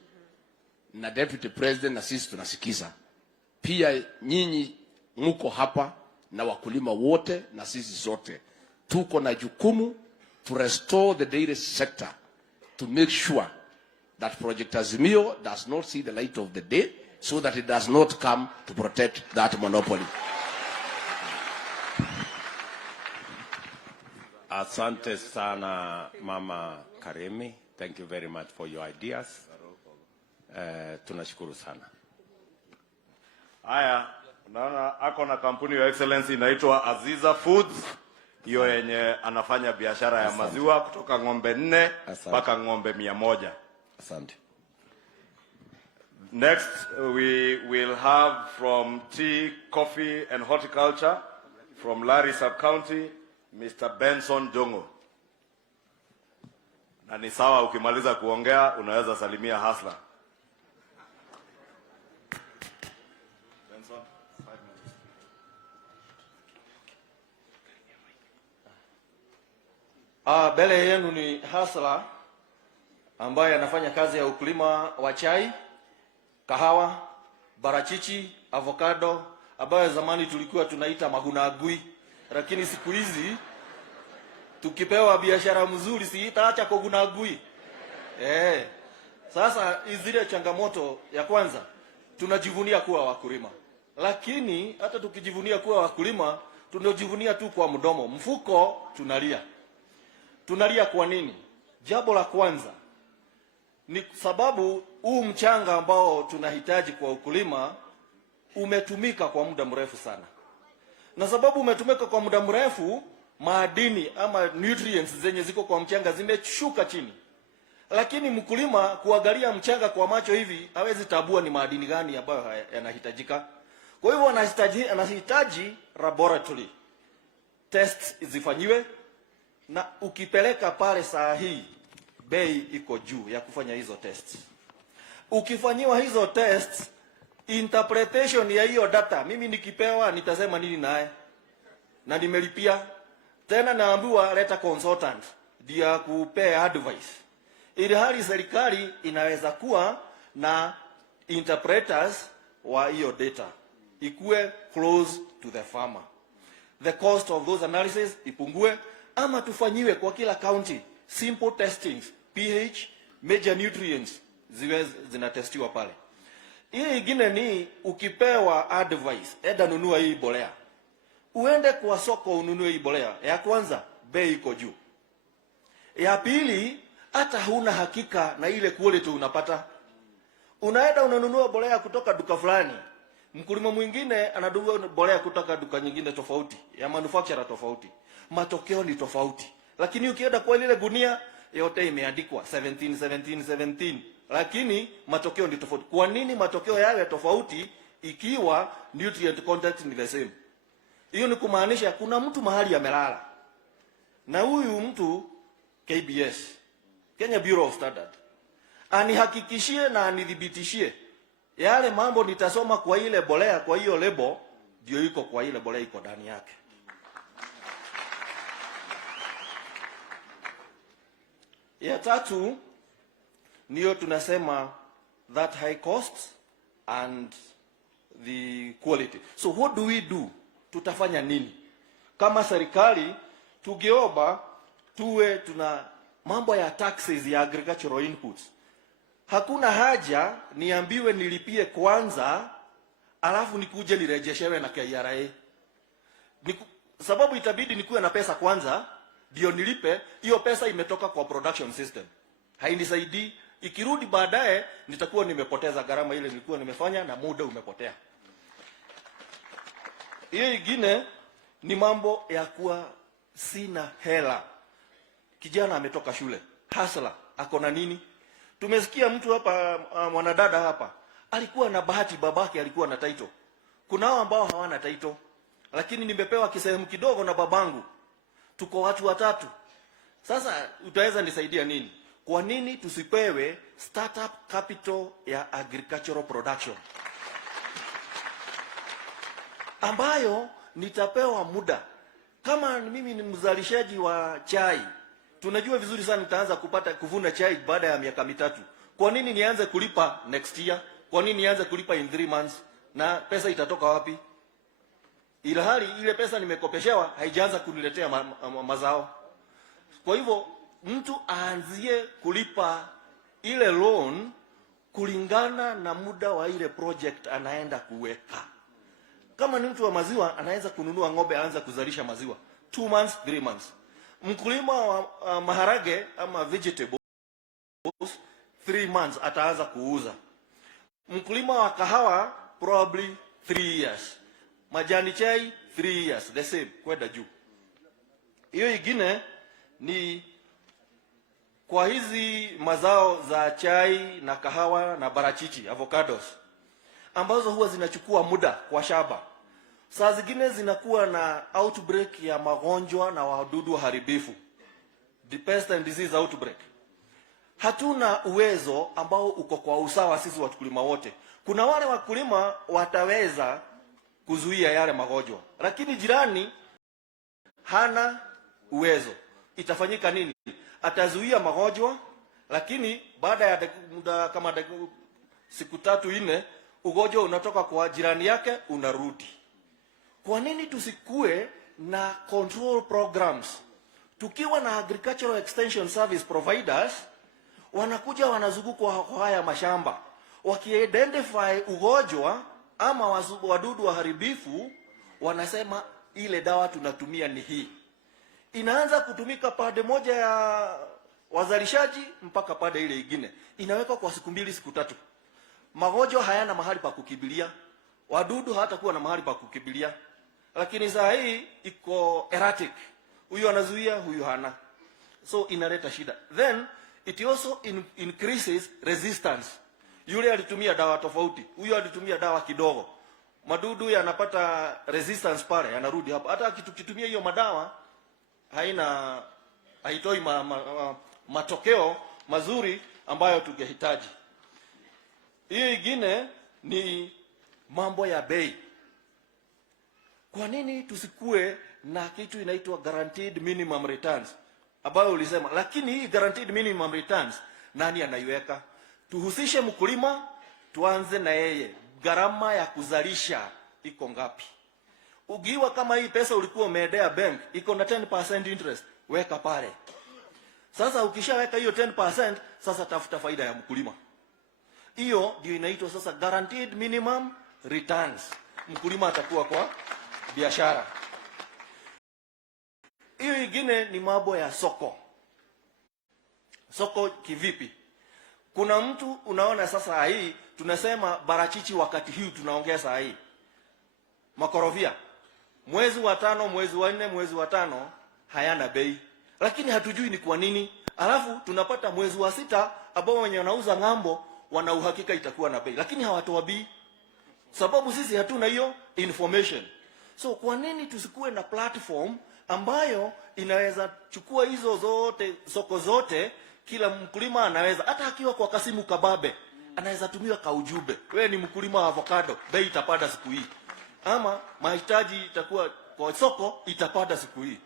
na Deputy President na sisi tunasikiza pia, nyinyi mko hapa na wakulima wote na sisi zote tuko na jukumu to restore the dairy sector, to make sure that Project Azimio does not see the light of the day, so that it does not come to protect that monopoly. Asante sana Mama Karemi. Thank you very much for your ideas. Tunashukuru sana. Haya, naona ako na kampuni ya Excellency inaitwa Aziza Foods. Hiyo yenye anafanya biashara ya maziwa kutoka ng'ombe 4 mpaka ng'ombe 100. Asante. Next, we will have from tea, coffee, and horticulture from Larry Sub-County, Mr. Benson Jongo. Na ni sawa ukimaliza kuongea unaweza salimia hasla. Benson, 5 minutes. Mbele yenu ni hasla ambaye anafanya kazi ya ukulima wa chai, kahawa, barachichi, avocado, ambayo zamani tulikuwa tunaita magunagui, lakini siku hizi tukipewa biashara mzuri si itaacha kugunagui. Sasa zile changamoto ya kwanza, tunajivunia kuwa wakulima. Lakini hata tukijivunia kuwa wakulima, tunajivunia tu kwa mdomo. Mfuko tunalia. Tunalia kwa nini? Jambo la kwanza ni sababu huu mchanga ambao tunahitaji kwa ukulima umetumika kwa muda mrefu sana. Na sababu umetumika kwa muda mrefu, madini ama nutrients zenye ziko kwa mchanga zimeshuka chini. Lakini mkulima kuangalia mchanga kwa macho hivi hawezi tabua ni madini gani ambayo yanahitajika. Kwa hivyo anahitaji laboratory tests zifanyiwe, na ukipeleka pale saa hii bei iko juu ya kufanya hizo tests. Ukifanyiwa hizo tests, interpretation ya hiyo data, mimi nikipewa nitasema nini naye? Na nimelipia. Tena naambiwa leta consultant ndio kupea advice. Ili hali serikali inaweza kuwa na interpreters wa hiyo data, ikuwe close to the farmer. The cost of those analysis ipungue, ama tufanyiwe kwa kila county simple testings, pH, major nutrients ziwe zinatestiwa pale. Hii ingine ni ukipewa advice, enda nunua hii bolea. Uende kwa soko ununue hii bolea. Ya kwanza, bei iko juu. Ya pili, hata huna hakika na ile quality unapata. Unaenda unanunua bolea kutoka duka fulani. Mkulima mwingine anadunga bolea kutoka duka nyingine tofauti, ya manufacturer tofauti. Matokeo ni tofauti. Lakini ukienda kwa ile gunia yote imeandikwa 17. Lakini matokeo ni tofauti. Kwa nini matokeo yawe tofauti ikiwa nutrient content ni the same? Hiyo ni kumaanisha kuna mtu mahali amelala. Na huyu mtu KBS, Kenya Bureau of Standards, anihakikishie na anidhibitishie yale mambo nitasoma kwa ile bolea, kwa hiyo lebo ndio iko kwa ile bolea iko ndani yake. Ya tatu niyo tunasema that high cost and the quality. So what do we do? Tutafanya nini? Kama serikali tugeomba tuwe tuna mambo ya taxes ya agricultural inputs. Hakuna haja niambiwe nilipie kwanza alafu nikuje nirejeshewe na KRA. Sababu itabidi nikuwe na pesa kwanza ndio nilipe. Hiyo pesa imetoka kwa production system, hainisaidii. Ikirudi baadaye nitakuwa nimepoteza gharama ile nilikuwa nimefanya na muda umepotea. Hiyo ingine ni mambo ya kuwa sina hela. Kijana ametoka shule, hasla, ako na nini? Tumesikia mtu hapa, mwanadada hapa, alikuwa na bahati, babake alikuwa na title. Kuna hao ambao hawana title, lakini nimepewa kisehemu kidogo na babangu. Tuko watu watatu. Sasa utaweza nisaidia nini? Kwa nini tusipewe startup capital ya agricultural production? Ambayo nitapewa muda. Kama mimi ni mzalishaji wa chai, tunajua vizuri sana nitaanza kuvuna chai baada ya miaka 3. Kwa nini nianze kulipa next year? Kwa nini nianze kulipa in 3 months? Na pesa itatoka wapi? Ila hali ile pesa nimekopeshewa haijaanza kuniletea mazao. Kwa hivyo mtu aanzie kulipa ile loan kulingana na muda wa ile project anaenda kuweka. Kama ni mtu wa maziwa, anaweza kununua ng'ombe aanza kuzalisha maziwa 2 months, 3 months. Mkulima wa maharage ama vegetables 3 months ataanza kuuza. Mkulima wa kahawa probably 3 years. Majani chai 3 years, the same, kwenda juu. Hiyo ingine ni kwa hizi mazao za chai na kahawa na barachichi, avocados, ambazo huwa zinachukua muda kwa shamba, saa zingine zinakuwa na outbreak ya magonjwa na wadudu waharibifu, the pest and disease outbreak. Hatuna uwezo ambao uko kwa usawa sisi wakulima wote. Kuna wale wakulima wataweza kuzuia yale magonjwa, lakini jirani hana uwezo. Itafanyika nini? Atazuia magonjwa, lakini baada ya muda kama siku 3-4 ugonjwa unatoka kwa jirani yake unarudi. Kwa nini tusikue na control programs? Tukiwa na agricultural extension service providers, wanakuja wanazunguka kwa haya mashamba, wakiidentify ugonjwa ama wadudu waharibifu, wanasema ile dawa tunatumia ni hii. Inaanza kutumika pande moja ya wazalishaji mpaka pande ile nyingine. Inawekwa kwa siku 2 siku 3. Magonjwa hayana mahali pa kukimbilia, wadudu hatakuwa na mahali pa kukimbilia. Lakini saa hii iko erratic. Huyu anazuia, huyu hana. So inaleta shida. Then it also increases resistance. Yule alitumia dawa tofauti, huyu alitumia dawa kidogo. Madudu yanapata resistance pale, yanarudi hapa. Hata kitumia hiyo madawa haitoi matokeo mazuri ambayo tungehitaji. Hiyo ingine ni mambo ya bei. Kwa nini tusikue na kitu inaitwa guaranteed minimum returns ambayo ulisema? Lakini hii guaranteed minimum returns nani anaiweka? Tuhusishe mkulima, tuanze na yeye. Gharama ya kuzalisha iko ngapi? Ugiwa kama hii pesa ulikuwa umeendea bank iko na 10% interest, weka pale. Sasa ukishaweka hiyo 10%, sasa tafuta faida ya mkulima. Hiyo ndio inaitwa sasa guaranteed minimum returns. Mkulima atakuwa kwa biashara. Hiyo nyingine ni mambo ya soko. Soko kivipi? Kuna mtu unaona sasa hii tunasema barachichi, wakati huu tunaongea saa hii makorofia, mwezi wa 5, mwezi wa 4, mwezi wa 5 hayana bei, lakini hatujui ni kwa nini. Alafu tunapata mwezi wa 6 ambao wenye wanauza ng'ambo wana uhakika itakuwa na bei, lakini hawatoa bei, sababu sisi hatuna hiyo information. So kwa nini tusikue na platform ambayo inaweza chukua hizo zote, soko zote, kila mkulima anaweza, hata akiwa kwa Kasimu Kababe, anaweza tumiwa kaujube, wewe ni mkulima wa avocado, bei itapanda siku hii, ama mahitaji itakuwa kwa soko itapanda siku hii.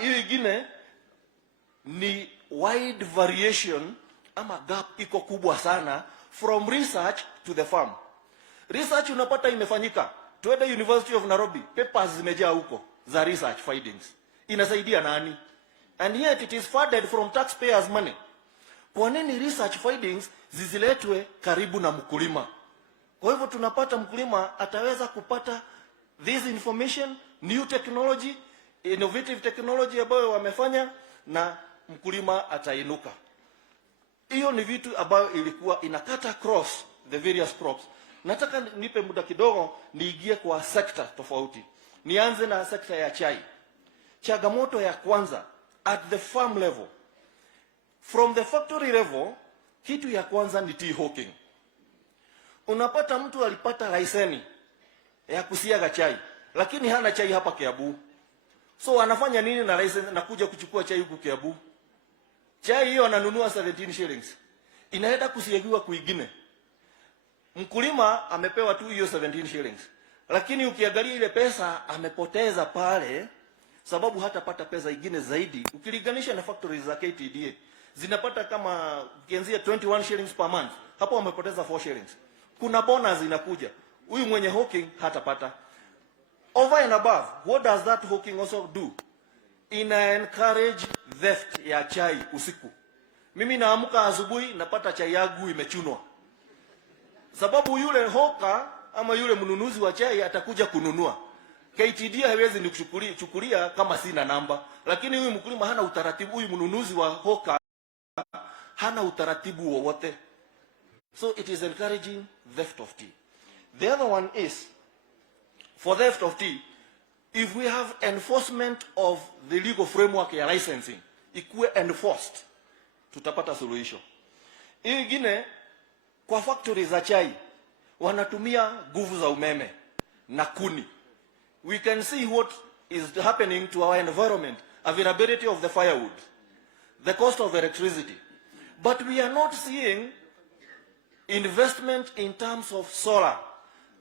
Hiyo ingine ni wide variation ama gap iko kubwa sana from research to the farm. Research unapata imefanyika, twende University of Nairobi, papers zimejaa huko za research findings. Inasaidia nani? And yet it is funded from taxpayers' money. Kwa nini research findings ziziletwe karibu na mkulima? Kwa hivyo tunapata mkulima ataweza kupata this information, new technology, innovative technology ambayo wamefanya, na mkulima atainuka. Hiyo ni vitu ambayo ilikuwa inakata across the various crops. Nataka nipe muda kidogo niingie kwa sekta tofauti. Nianze na sekta ya chai. Changamoto ya kwanza at the farm level, from the factory level, kitu ya kwanza ni tea hawking. Unapata mtu alipata leseni ya kusiaga chai, lakini hana chai hapa Kiambu. So anafanya nini na leseni? Nakuja kuchukua chai huku Kiambu. Chai hiyo ananunua 17 shillings. Inaenda kusiagiwa kwingine. Mkulima amepewa tu hiyo 17 shillings. Lakini ukiangalia ile pesa amepoteza pale, sababu hatapata pesa nyingine zaidi. Ukilinganisha na factories za KTDA, zinapata kama ukianzia 21 shillings per month, hapo wamepoteza 4 shillings. Kuna bonus inakuja, huyu mwenye hawking hatapata. Over and above, what does that hawking also do? Ina encourage theft ya chai usiku. Mimi naamka asubuhi napata chai yangu imechunwa, sababu yule hawker ama yule mnunuzi wa chai atakuja kununua. KTDA haiwezi nikuchukulia kama sina namba, lakini huyu mkulima hana utaratibu, huyu mnunuzi wa hawker hana utaratibu wowote. So it is encouraging theft of tea. The other one is, for theft of tea, if we have enforcement of the legal framework ya licensing, ikuwe enforced, tutapata suluhisho. Hii ingine, kwa factory za chai wanatumia nguvu za umeme na kuni. We can see what is happening to our environment, availability of the firewood, the cost of electricity. But we are not seeing investment in terms of solar.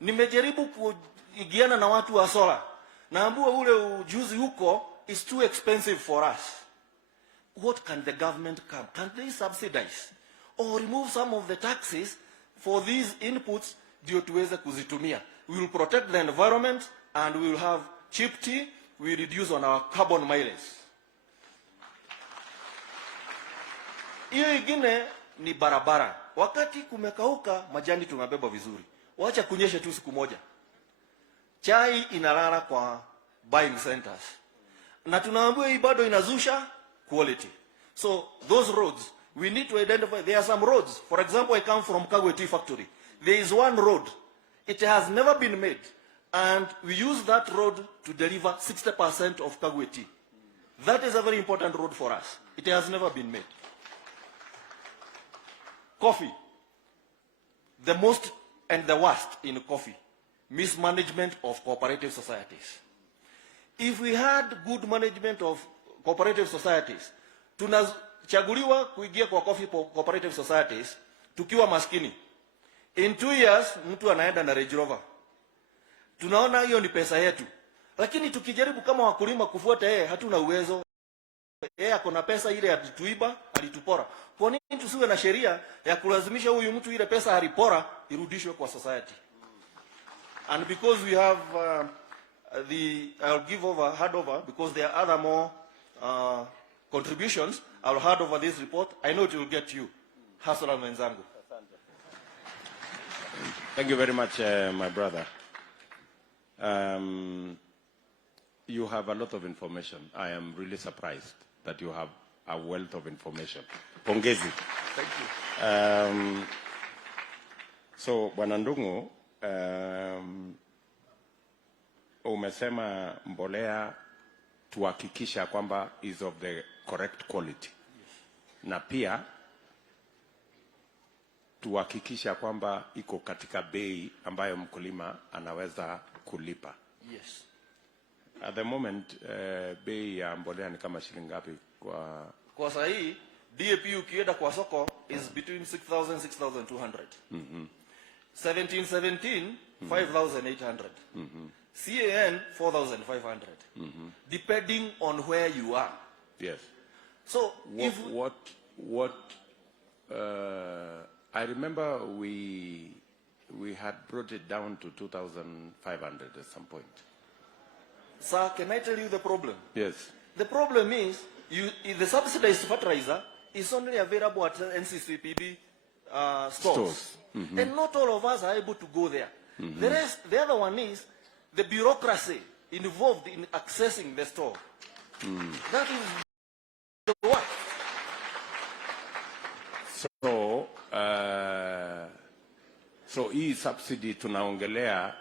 Nimejaribu kuigiana na watu wa solar. Naambua ule ujuzi huko is too expensive for us. What can the government come? Can they subsidize or remove some of the taxes for these inputs ndio tuweze kuzitumia? We will protect the environment and we will have cheap tea. We reduce on our carbon mileage. Hiyo ingine ni barabara. Wakati kumekauka, majani tunabeba vizuri. Wacha kunyeshe tu siku moja, chai inalala kwa buying centers. Na tunaambiwa hii bado inazusha quality. So those roads, we need to identify. There are some roads. For example, I come from Kagwe Tea Factory. There is one road. It has never been made. And we use that road to deliver 60% of Kagwe tea. That is a very important road for us. It has never been made. Coffee. The most and the worst in coffee. Mismanagement of cooperative societies. If we had good management of cooperative societies, tunachaguliwa kuingia kwa coffee cooperative societies tukiwa maskini. In 2 years, mtu anaenda na Range Rover. Tunaona hiyo ni pesa yetu. Lakini tukijaribu kama wakulima kufuata yeye, hatuna uwezo. Yeye ako na pesa ile alituiba, alitupora. Kwa nini tusiwe na sheria ya kulazimisha huyu mtu ile pesa alipora irudishwe kwa society? And because we have I'll hand over because there are other more contributions. I'll hand over this report. I know it will get you. Hasala mwenzangu. Thank you very much, my brother. You have a lot of information. I am really surprised that you have a wealth of information. Pongezi. Thank you. So, Bwana Ndung'u, umesema mbolea tuhakikisha kwamba is of the correct quality. Yes. Na pia tuhakikisha kwamba iko katika bei ambayo mkulima anaweza kulipa. Yes. At the moment, bei ya mbolea ni kama shilingi ngapi kwa saa hii? DAP ukienda kwa soko is between 6,000 6,200. 17 5,800. CAN 4,500. Depending on where you are. Yes. So I remember we had brought it down to 2,500 at some point. Sir, can I tell you the problem? Yes. The problem is the subsidized fertilizer is only available at NCCPB stores. And not all of us are able to go there. The other one is the bureaucracy involved in accessing the store. That is the work. So hii subsidy tunaongelea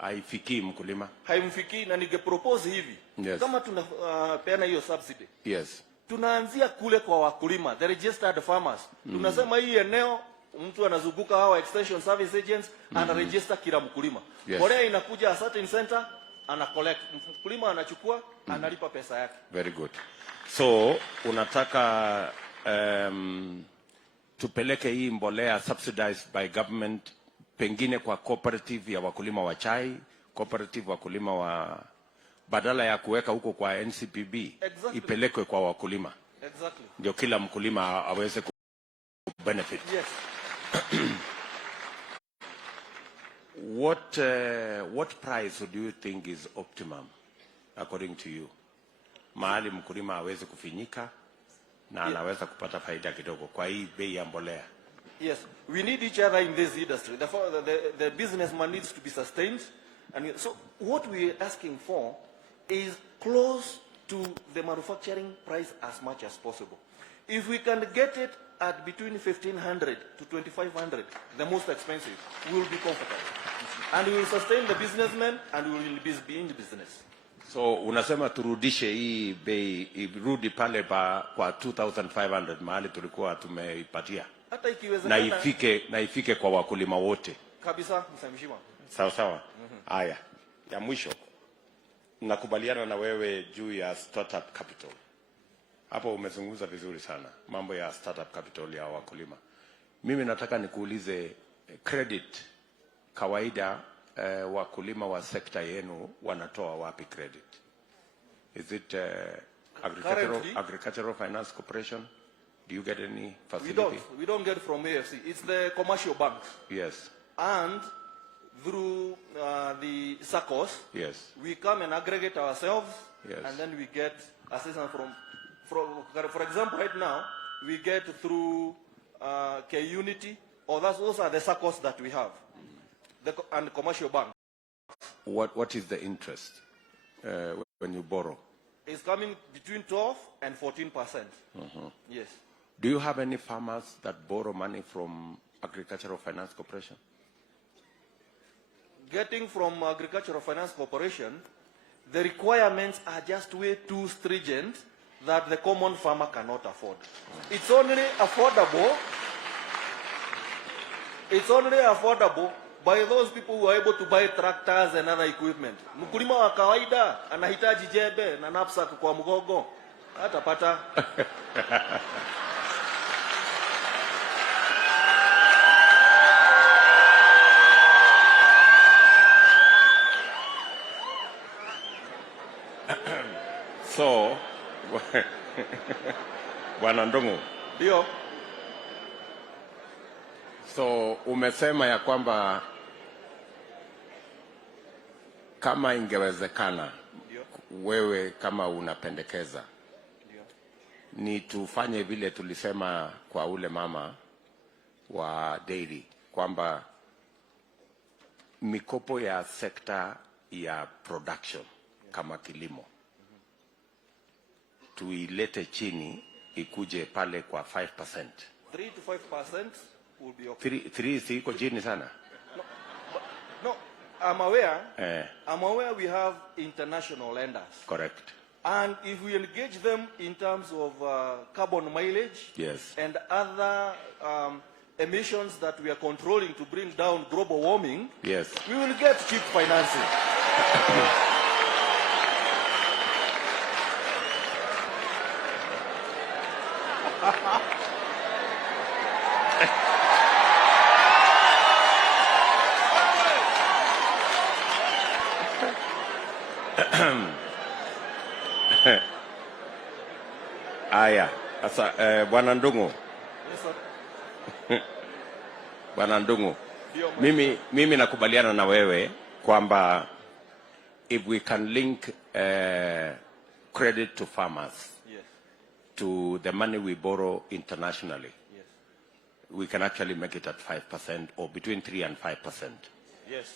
haifikii mkulima. Haimfikii, na ningepropose hivi. Yes. Kama tunapeana hiyo subsidy. Yes. Tunaanzia kule kwa wakulima, the registered farmers. Tunasema hii eneo mtu anazunguka hawa extension service agents anaregister kila mkulima. Yes. Mbolea inakuja a certain center, ana collect. Mkulima anachukua, analipa pesa yake. Very good. So unataka tupeleke hii mbolea subsidized by government pengine kwa cooperative ya wakulima wa chai, cooperative wakulima wa, badala ya kuweka huko kwa NCPB. Exactly. Ipelekwe kwa wakulima. Exactly. Ndio kila mkulima aweze ku benefit. Yes. What price do you think is optimum according to you? Mahali mkulima aweze kufinyika na anaweza kupata faida kidogo kwa hii bei ya mbolea. Yes, we need each other in this industry. The businessman needs to be sustained. And so what we are asking for is close to the manufacturing price as much as possible. If we can get it at between 1,500 to 2,500, the most expensive, we will be comfortable. And we will sustain the businessmen and we will be in the business. So unasema turudishe hii bei irudi pale kwa 2500 mahali tulikuwa tumeipatia. Hata ikiwezekana na ifike kwa wakulima wote. Kabisa, msamishima. Sawa sawa. Haya. Ya mwisho. Nakubaliana na wewe juu ya startup capital. Hapo umezungumza vizuri sana mambo ya startup capital ya wakulima. Mimi nataka nikuulize credit kawaida wakulima wa sekta yenu wanatoa wapi credit? Is it agricultural finance corporation? Do you get any facility? We don't get from AFC. It's the commercial banks. Yes. And through the SACCOs, yes, we come and aggregate ourselves, yes, and then we get assistance from for example, right now we get through K-Unity, or those are the SACCOs that we have, and commercial bank. What is the interest when you borrow? It's coming between 12 and 14%. Yes. Do you have any farmers that borrow money from Agricultural Finance Corporation? Getting from Agricultural Finance Corporation, the requirements are just way too stringent that the common farmer cannot afford. It's only affordable. It's only affordable by those people who are able to buy tractors and other equipment. Mkulima wa kawaida anahitaji jembe na knapsack kwa mgogo, hatapata. So, Bwana Ndungu. Ndio. So, umesema ya kwamba kama ingewezekana, wewe kama unapendekeza, ni tufanye vile tulisema kwa ule mama wa dairy, kwamba mikopo ya sekta ya production kama kilimo tuilete chini ikuje pale kwa 5%. 3 to 5% will be okay. 3 si iko chini sana? No, I'm aware we have international lenders. Correct. And if we engage them in terms of carbon mileage, yes, and other emissions that we are controlling to bring down global warming, yes, we will get cheap financing. Aya, sasa Bwana Ndungu. Yes, sir. Bwana Ndungu. Mimi nakubaliana na wewe kwamba if we can link credit to farmers, yes, to the money we borrow internationally, yes, we can actually make it at 5% or between 3 and 5%. yes.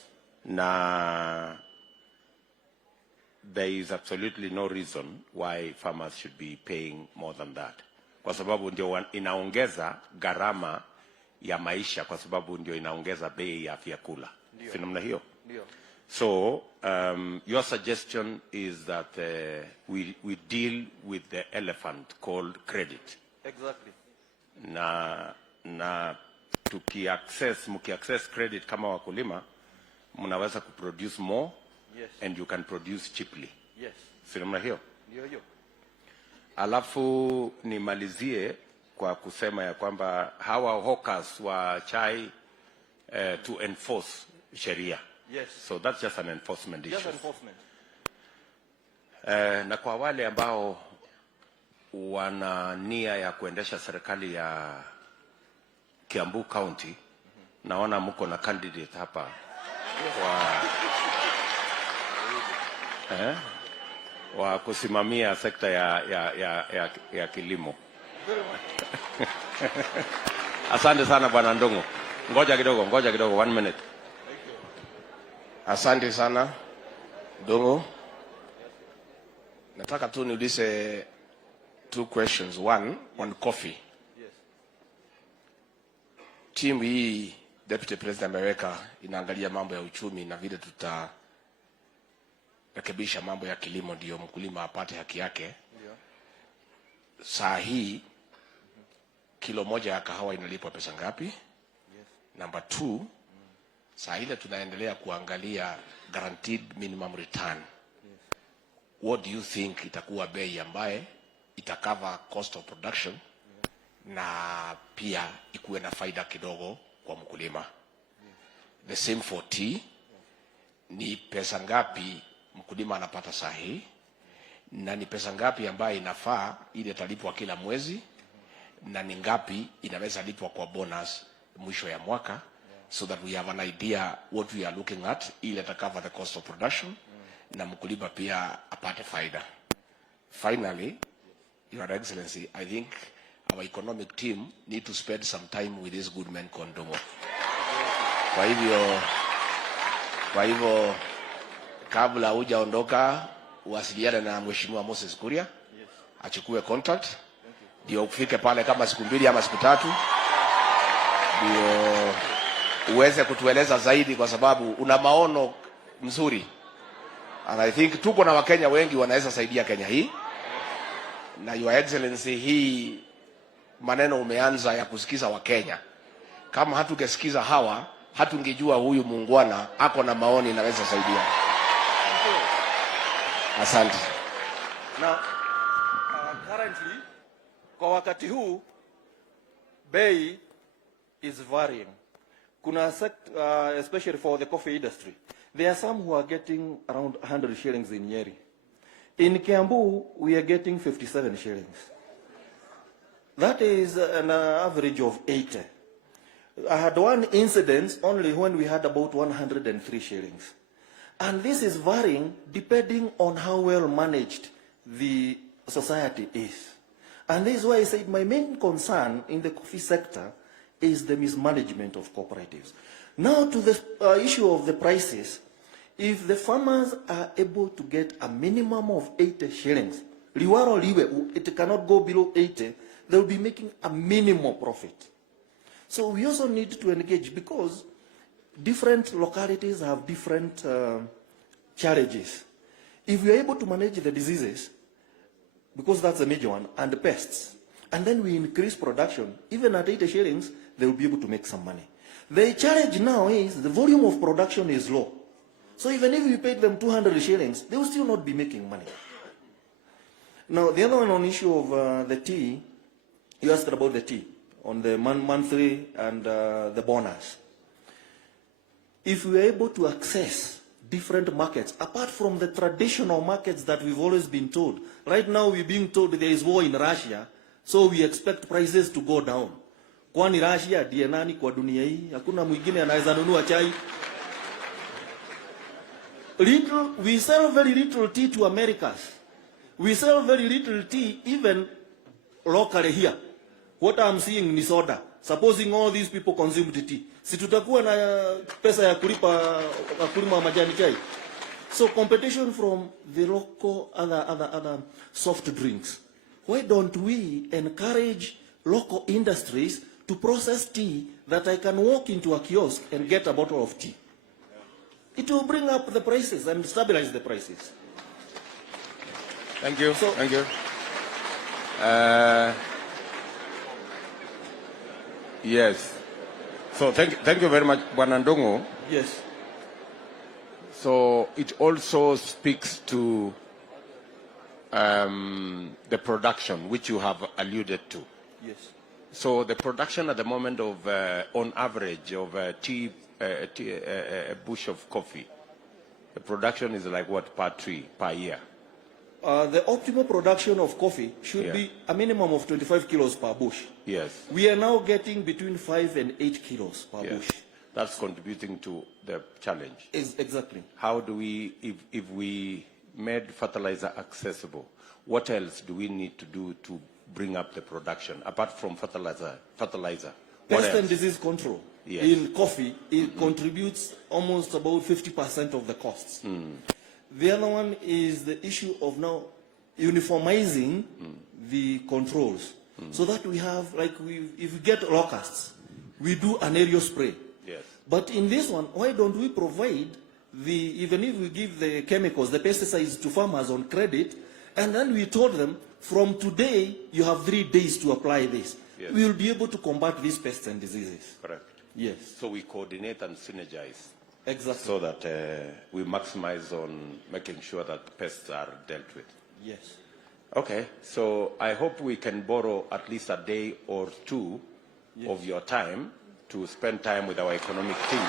Na there is absolutely no reason why farmers should be paying more than that. Kwa sababu ndio inaongeza gharama ya maisha, kwa sababu ndio inaongeza bei ya vyakula. Si namna hiyo? Ndio. So, your suggestion is that we deal with the elephant called credit. Exactly. Na mki-access credit kama wakulima, mnaweza kuproduce more, yes, and you can produce cheaply. Yes. Si namna hiyo? Ndio hiyo. Alafu nimalizie kwa kusema ya kwamba hawa hawkers wa chai to enforce sheria. Yes. So that's just an enforcement issue. Just enforcement. Na kwa wale ambao wana nia ya kuendesha serikali ya Kiambu County, naona mko na candidate hapa wa kusimamia sekta ya kilimo. Asante sana Bwana Ndungu. Ngoja kidogo, 1 minute. Asante sana Ndungu. Nataka tu niulize 2 questions. One on coffee. Yes. Timu hii Deputy President ameweka inaangalia mambo ya uchumi na vile rekebisha mambo ya kilimo ndio mkulima apate haki yake. Saa hii kilo moja ya kahawa inalipwa pesa ngapi? Number 2, saa ile tunaendelea kuangalia guaranteed minimum return. What do you think itakuwa bei ambaye itacover cost of production na pia ikuwe na faida kidogo kwa mkulima? The same for tea. Ni pesa ngapi mkulima anapata saa hii na ni pesa ngapi ambaye inafaa ile italipwa kila mwezi na ni ngapi inaweza lipwa kwa bonus mwisho ya mwaka, so that we have an idea what we are looking at ile ta cover the cost of production na mkulima pia apate faida. Finally, Your Excellency, I think our economic team need to spend some time with this good man Kondomo. Kwa hivyo kabla hujaondoka uwasiliane na Mheshimiwa Moses Kuria, achukue contact ndio ufike pale kama siku 2 ama siku 3, ndio uweze kutueleza zaidi, kwa sababu una maono mzuri. And I think tuko na Wakenya wengi wanaweza saidia Kenya hii. Na Your Excellency, hii maneno umeanza ya kusikiza Wakenya. Kama hatungesikiza hawa, hatungejua huyu muungwana ako na maoni naweza saidia. Asante. Now, currently, kwa wakati huu, bei is varying. Kuna especially for the coffee industry, there are some who are getting around 100 shillings in Nyeri. In Kiambu, we are getting 57 shillings. That is an average of 80. I had one incident only when we had about 103 shillings. And this is varying depending on how well managed the society is. And this is why I said my main concern in the coffee sector is the mismanagement of cooperatives. Now to the issue of the prices, if the farmers are able to get a minimum of 80 shillings, liwaro liwe, it cannot go below 80, they will be making a minimum profit. So we also need to engage, because different localities have different challenges. If we are able to manage the diseases, because that's a major one, and the pests, and then we increase production, even at 80 shillings, they will be able to make some money. The challenge now is the volume of production is low. So even if we paid them 200 shillings, they will still not be making money. Now, the other one on issue of the tea, you asked about the tea, on the monthly and the bonus. If we are able to access different markets, apart from the traditional markets that we've always been told. Right now we're being told there is war in Russia, so we expect prices to go down. Kwani Russia ndiye nani kwa dunia hii? Hakuna mwingine anaweza nunua chai. We sell very little tea to Americas. We sell very little tea even locally here. What I'm seeing ni soda. Supposing all these people consume the tea, si tutakuwa na pesa ya kulipa wakulima wa majani chai? So competition from the local other soft drinks. Why don't we encourage local industries to process tea that I can walk into a kiosk and get a bottle of tea? It will bring up the prices and stabilize the prices. Thank you. Thank you. Yes. So thank you very much, Bwanandongo. Yes. So it also speaks to the production, which you have alluded to. Yes. So the production at the moment of, on average, of a bush of coffee, the production is like what per tree, per year? The optimal production of coffee should be a minimum of 25 kilos per bush. Yes. We are now getting between 5 and 8 kilos per bush. That's contributing to the challenge. Exactly. How do we, if we made fertilizer accessible, what else do we need to do to bring up the production, apart from fertilizer? Pest and disease control in coffee, it contributes almost about 50% of the costs. The other one is the issue of now uniformizing the controls, so that we have, like, if we get locusts, we do an aerial spray. Yes. But in this one, why don't we provide even if we give the chemicals, the pesticides to farmers on credit, and then we told them, from today, you have 3 days to apply this. Yes. We will be able to combat these pests and diseases. Correct. Yes. So we coordinate and synergize. Exactly. So that we maximize on making sure that pests are dealt with. Yes. Okay, so I hope we can borrow at least a day or 2 of your time to spend time with our economic team.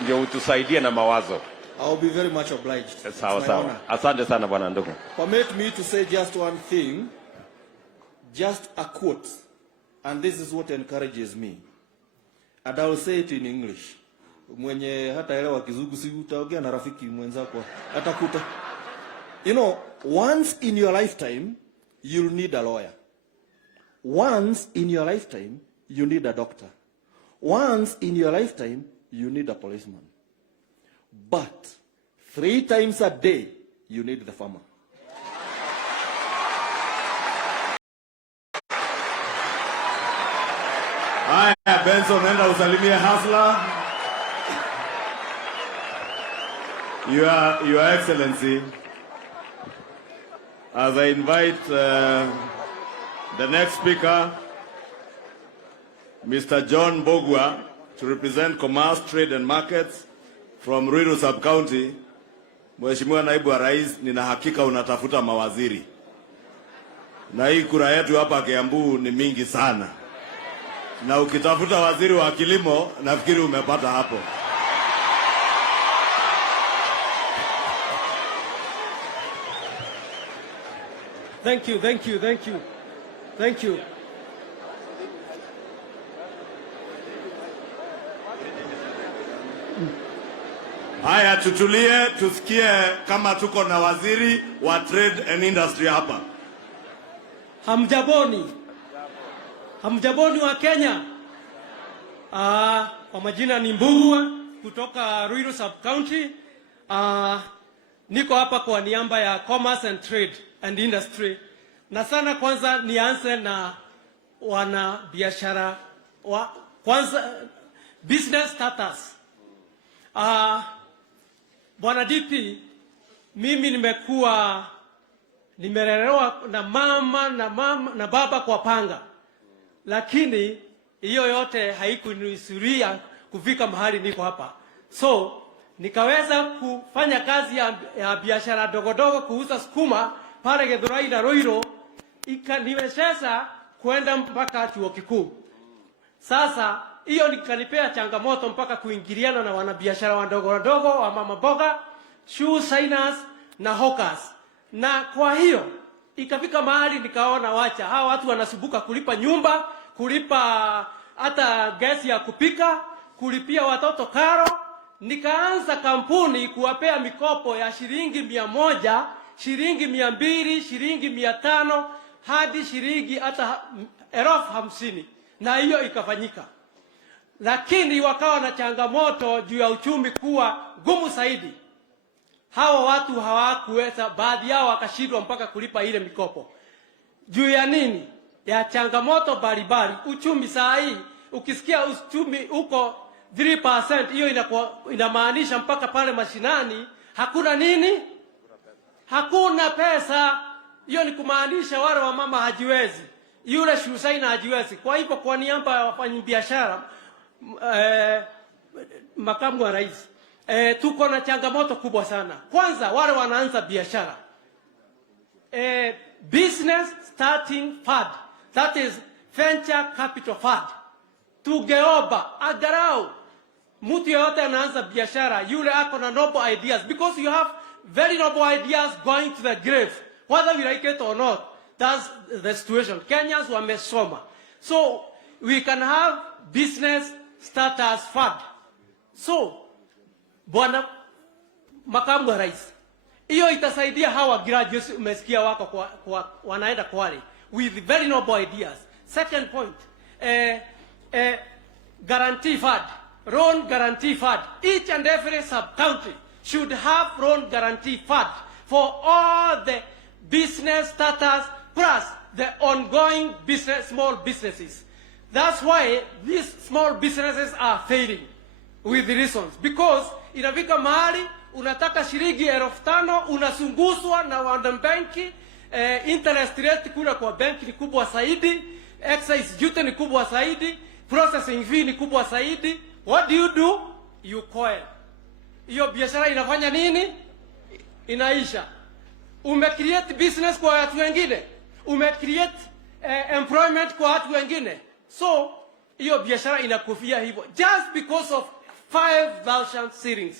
Ndio utusaidie na mawazo. I'll be very much obliged. Sawa sawa. Asante sana bwana ndugu. Permit me to say just one thing, just a quote, and this is what encourages me. And I will say it in English. Mwenye hataelewa Kizungu si utaongea na rafiki mwenzako atakuta. You know, once in your lifetime you'll need a lawyer. Once in your lifetime you need a doctor. Once in your lifetime you need a policeman. But 3 times a day you need the farmer. Haya, Benson, nenda usalimie Hasla. Your Excellency, as I invite the next speaker, Mr. John Mboga, to represent Commerce, Trade and Markets from Ruiru Sub-County. Mheshimiwa Naibu wa Rais, nina hakika unatafuta mawaziri. Na hii kura yetu hapa Kiambu ni mingi sana. Na ukitafuta waziri wa kilimo, nafikiri umepata hapo. Thank you. Haya, tutulie tusikie kama tuko na waziri wa Trade and Industry hapa. Hamjaboni wa Kenya. Kwa majina ni Mboga kutoka Ruiru Sub-County. Niko hapa kwa niaba ya Commerce and Trade and Industry. Na sana kwanza nianze na wana biashara kwanza business status. Bwana DP, mimi nimelelewa na mama na baba kwa panga. Lakini hiyo yote haikunuisuria kufika mahali niko hapa. So nikaweza kufanya kazi ya biashara dogodogo, kuuza sukuma pale Githurai na Ruiru, ikaniwezesha kwenda mpaka chuo kikuu. Sasa hiyo nikanipea changamoto mpaka kuingiliana na wanabiashara wadogo wa mama mboga, shoe signers na hawkers. Na kwa hiyo ikafika mahali nikaona wacha hawa watu wanasubuka kulipa nyumba, kulipa hata gesi ya kupika, kulipia watoto karo. Nikaanza kampuni kuwapea mikopo ya shilingi 100, shilingi 200, shilingi 500 hadi shilingi hata 50,000, na hiyo ikafanyika. Lakini wakawa na changamoto juu ya uchumi kuwa gumu zaidi. Hawa watu hawakuweza, baadhi yao wakashindwa mpaka kulipa ile mikopo. Juu ya nini? Ya changamoto mbalimbali. Uchumi saa hii ukisikia uchumi uko 3%, hiyo inamaanisha mpaka pale mashinani hakuna nini? Hakuna pesa. Hiyo ni kumaanisha wale wa mama hajiwezi, yule shusaina hajiwezi. Kwa hivyo kwa niaba ya wafanyabiashara, makamu wa rais, tuko na changamoto kubwa sana. Kwanza wale wanaanza biashara, business starting fund, that is venture capital fund, tugeomba agarau mtu yote anaanza biashara yule ako na noble ideas, because you have very noble ideas going to the grave whether we like it or not. That's the situation. Kenyans wamesoma, so we can have business starters fund. So bwana makamu wa rais, hiyo itasaidia hawa graduates umesikia wako wanaenda Kwale with very noble ideas. Second point, guarantee fund, loan guarantee fund. Each and every sub-county should have loan guarantee fund for all the business starters plus the ongoing business, small businesses. That's why these small businesses are failing with the reasons. Because inafika mahali unataka shilingi 5,000 unasunguswa na wanabenki, interest rate kule kwa benki ni kubwa zaidi, excise duty ni kubwa zaidi, processing fee ni kubwa zaidi. What do? You coil. Hiyo biashara inafanya nini? Inaisha. Umecreate business kwa watu wengine, umecreate employment kwa watu wengine, so hiyo biashara inakufia hivyo just because of 5,000 shillings.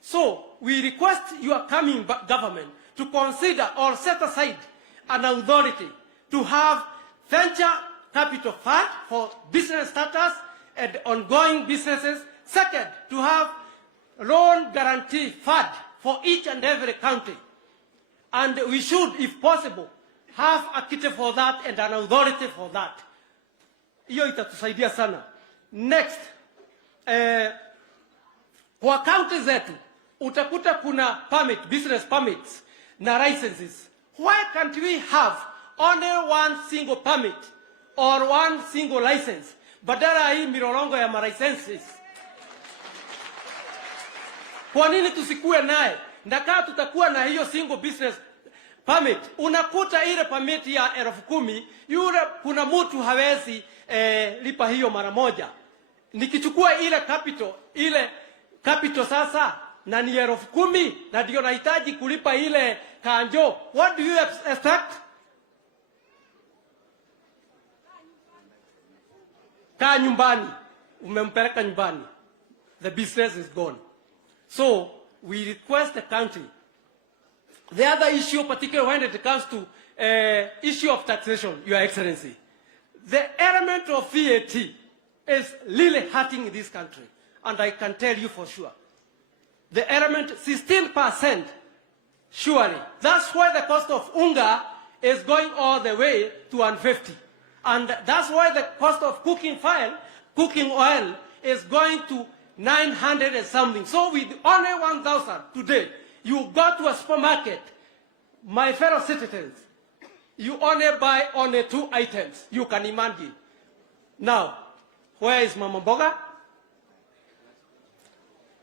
So we request your coming government to consider or set aside an authority to have venture capital fund for business starters and ongoing businesses. Second, to have loan guarantee fund for each and every county. And we should, if possible, have a kitty for that and an authority for that. Hiyo itatusaidia sana. Next, kwa county zetu utakuta kuna business permits na licenses. Why can't we have only one single permit or one single license badala hii milolongo ya licenses? Kwa nini tusikue naye? Ndakaa tutakuwa na hiyo single business permit. Unakuta ile permit ya 10,000, yule kuna mtu hawezi lipa hiyo mara moja. Nikichukua ile capital sasa na ni 10,000 na ndio nahitaji kulipa ile kanjo. What do you expect? Kaa nyumbani, umempeleka nyumbani. The business is gone. So we request the country. The other issue, particularly when it comes to issue of taxation, Your Excellency, the element of VAT is really hurting this country, and I can tell you for sure. The element 16%, surely. That's why the cost of unga is going all the way to 150, and that's why the cost of cooking oil is going to 900 and something. So with only 1,000 today, you go to a supermarket, my fellow citizens, you only buy only 2 items. You can imagine. Now, where is Mama Mboga?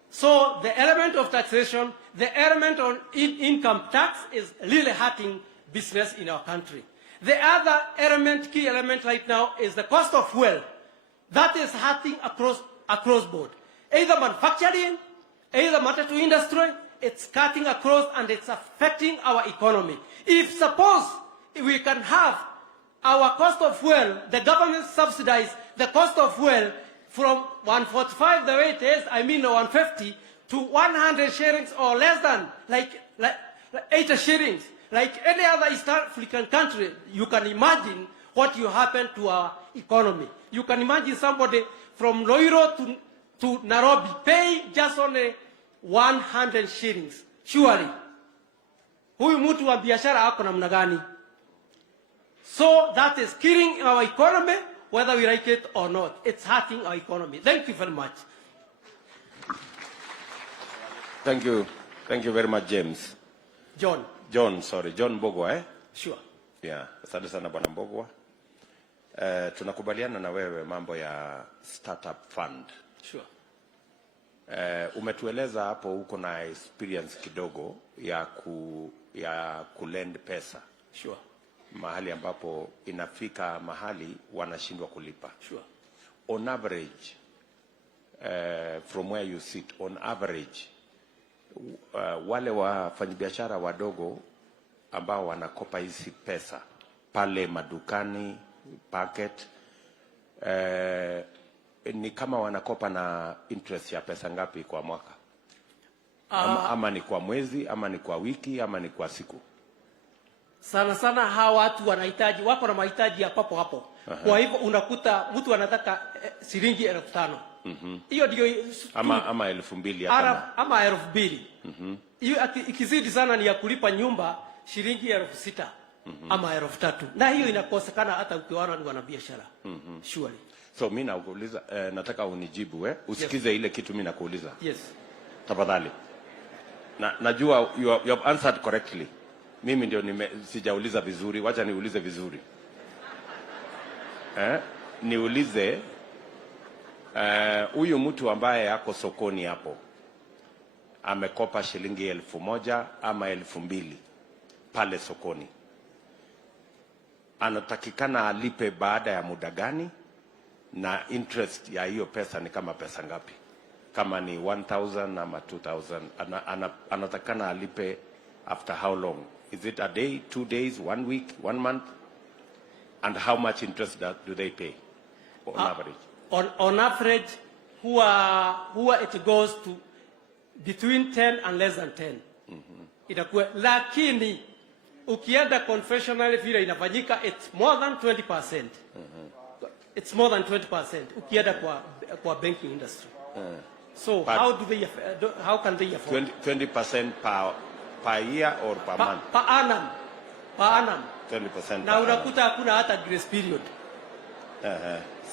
So the element of taxation, the element on income tax is really hurting business in our country. The other element, key element right now is the cost of fuel. That is hurting across board. Either manufacturing, either matatu industry, it's cutting across and it's affecting our economy. If suppose we can have our cost of fuel, the government subsidize the cost of fuel from 145 the way it is, 150 to 100 shillings or less than like 80 shillings, like any other East African country, you can imagine what will happen to our economy. You can imagine somebody from Loiro to Nairobi pay just only 100 shillings. Surely. Huyu mtu wa biashara ako namna gani? So that is killing our economy, whether we like it or not. It's hurting our economy. Thank you very much. Thank you. Thank you very much, James. John Mboga, eh? Sure. Yeah, asante sana Bwana Mboga. Tunakubaliana na wewe mambo ya startup fund. Sure. Umetueleza hapo uko na experience kidogo ya kulend pesa. Sure. Mahali ambapo inafika mahali wanashindwa kulipa. Sure. On average, from where you sit, on average, wale wafanyabiashara wadogo ambao wanakopa hizi pesa pale madukani, packet, ni kama wanakopa na interest ya pesa ngapi kwa mwaka? Ama ni kwa mwezi, ama ni kwa wiki, ama ni kwa siku? Sana hawa watu wanahitaji, wako na mahitaji ya papo hapo. Kwa hivyo unakuta mtu anataka shilingi 5,000. Hiyo ndio ama 2,000 hapa. Ama 2,000. Hiyo ikizidi sana ni ya kulipa nyumba shilingi 6,000 ama 3,000. Na hiyo inakosekana hata ukiona ni wanabiashara. Surely. So mimi nakuuliza, nataka unijibu usikize yes. Ile kitu mimi nakuuliza. Yes. Tafadhali. Najua you have answered correctly. Mimi ndio sijauliza vizuri, wacha niulize vizuri. niulize huyu mtu ambaye ako sokoni hapo amekopa shilingi 1,000 ama 2,000 pale sokoni, anatakikana alipe baada ya muda gani, na interest ya hiyo pesa ni kama pesa ngapi? Kama ni 1,000 ama 2,000, anatakikana alipe after how long? Is it a day, 2 days, 1 week, 1 month? And how much interest do they pay on average? On average, huwa it goes to between 10 and less than 10. Itakuwa, lakini ukienda confessional vile inafanyika, it's more than 20%. It's more than 20% ukienda kwa banking industry. So but how can they afford 20% per year or per month? Per annum. Per annum. 20% na unakuta hakuna hata grace period.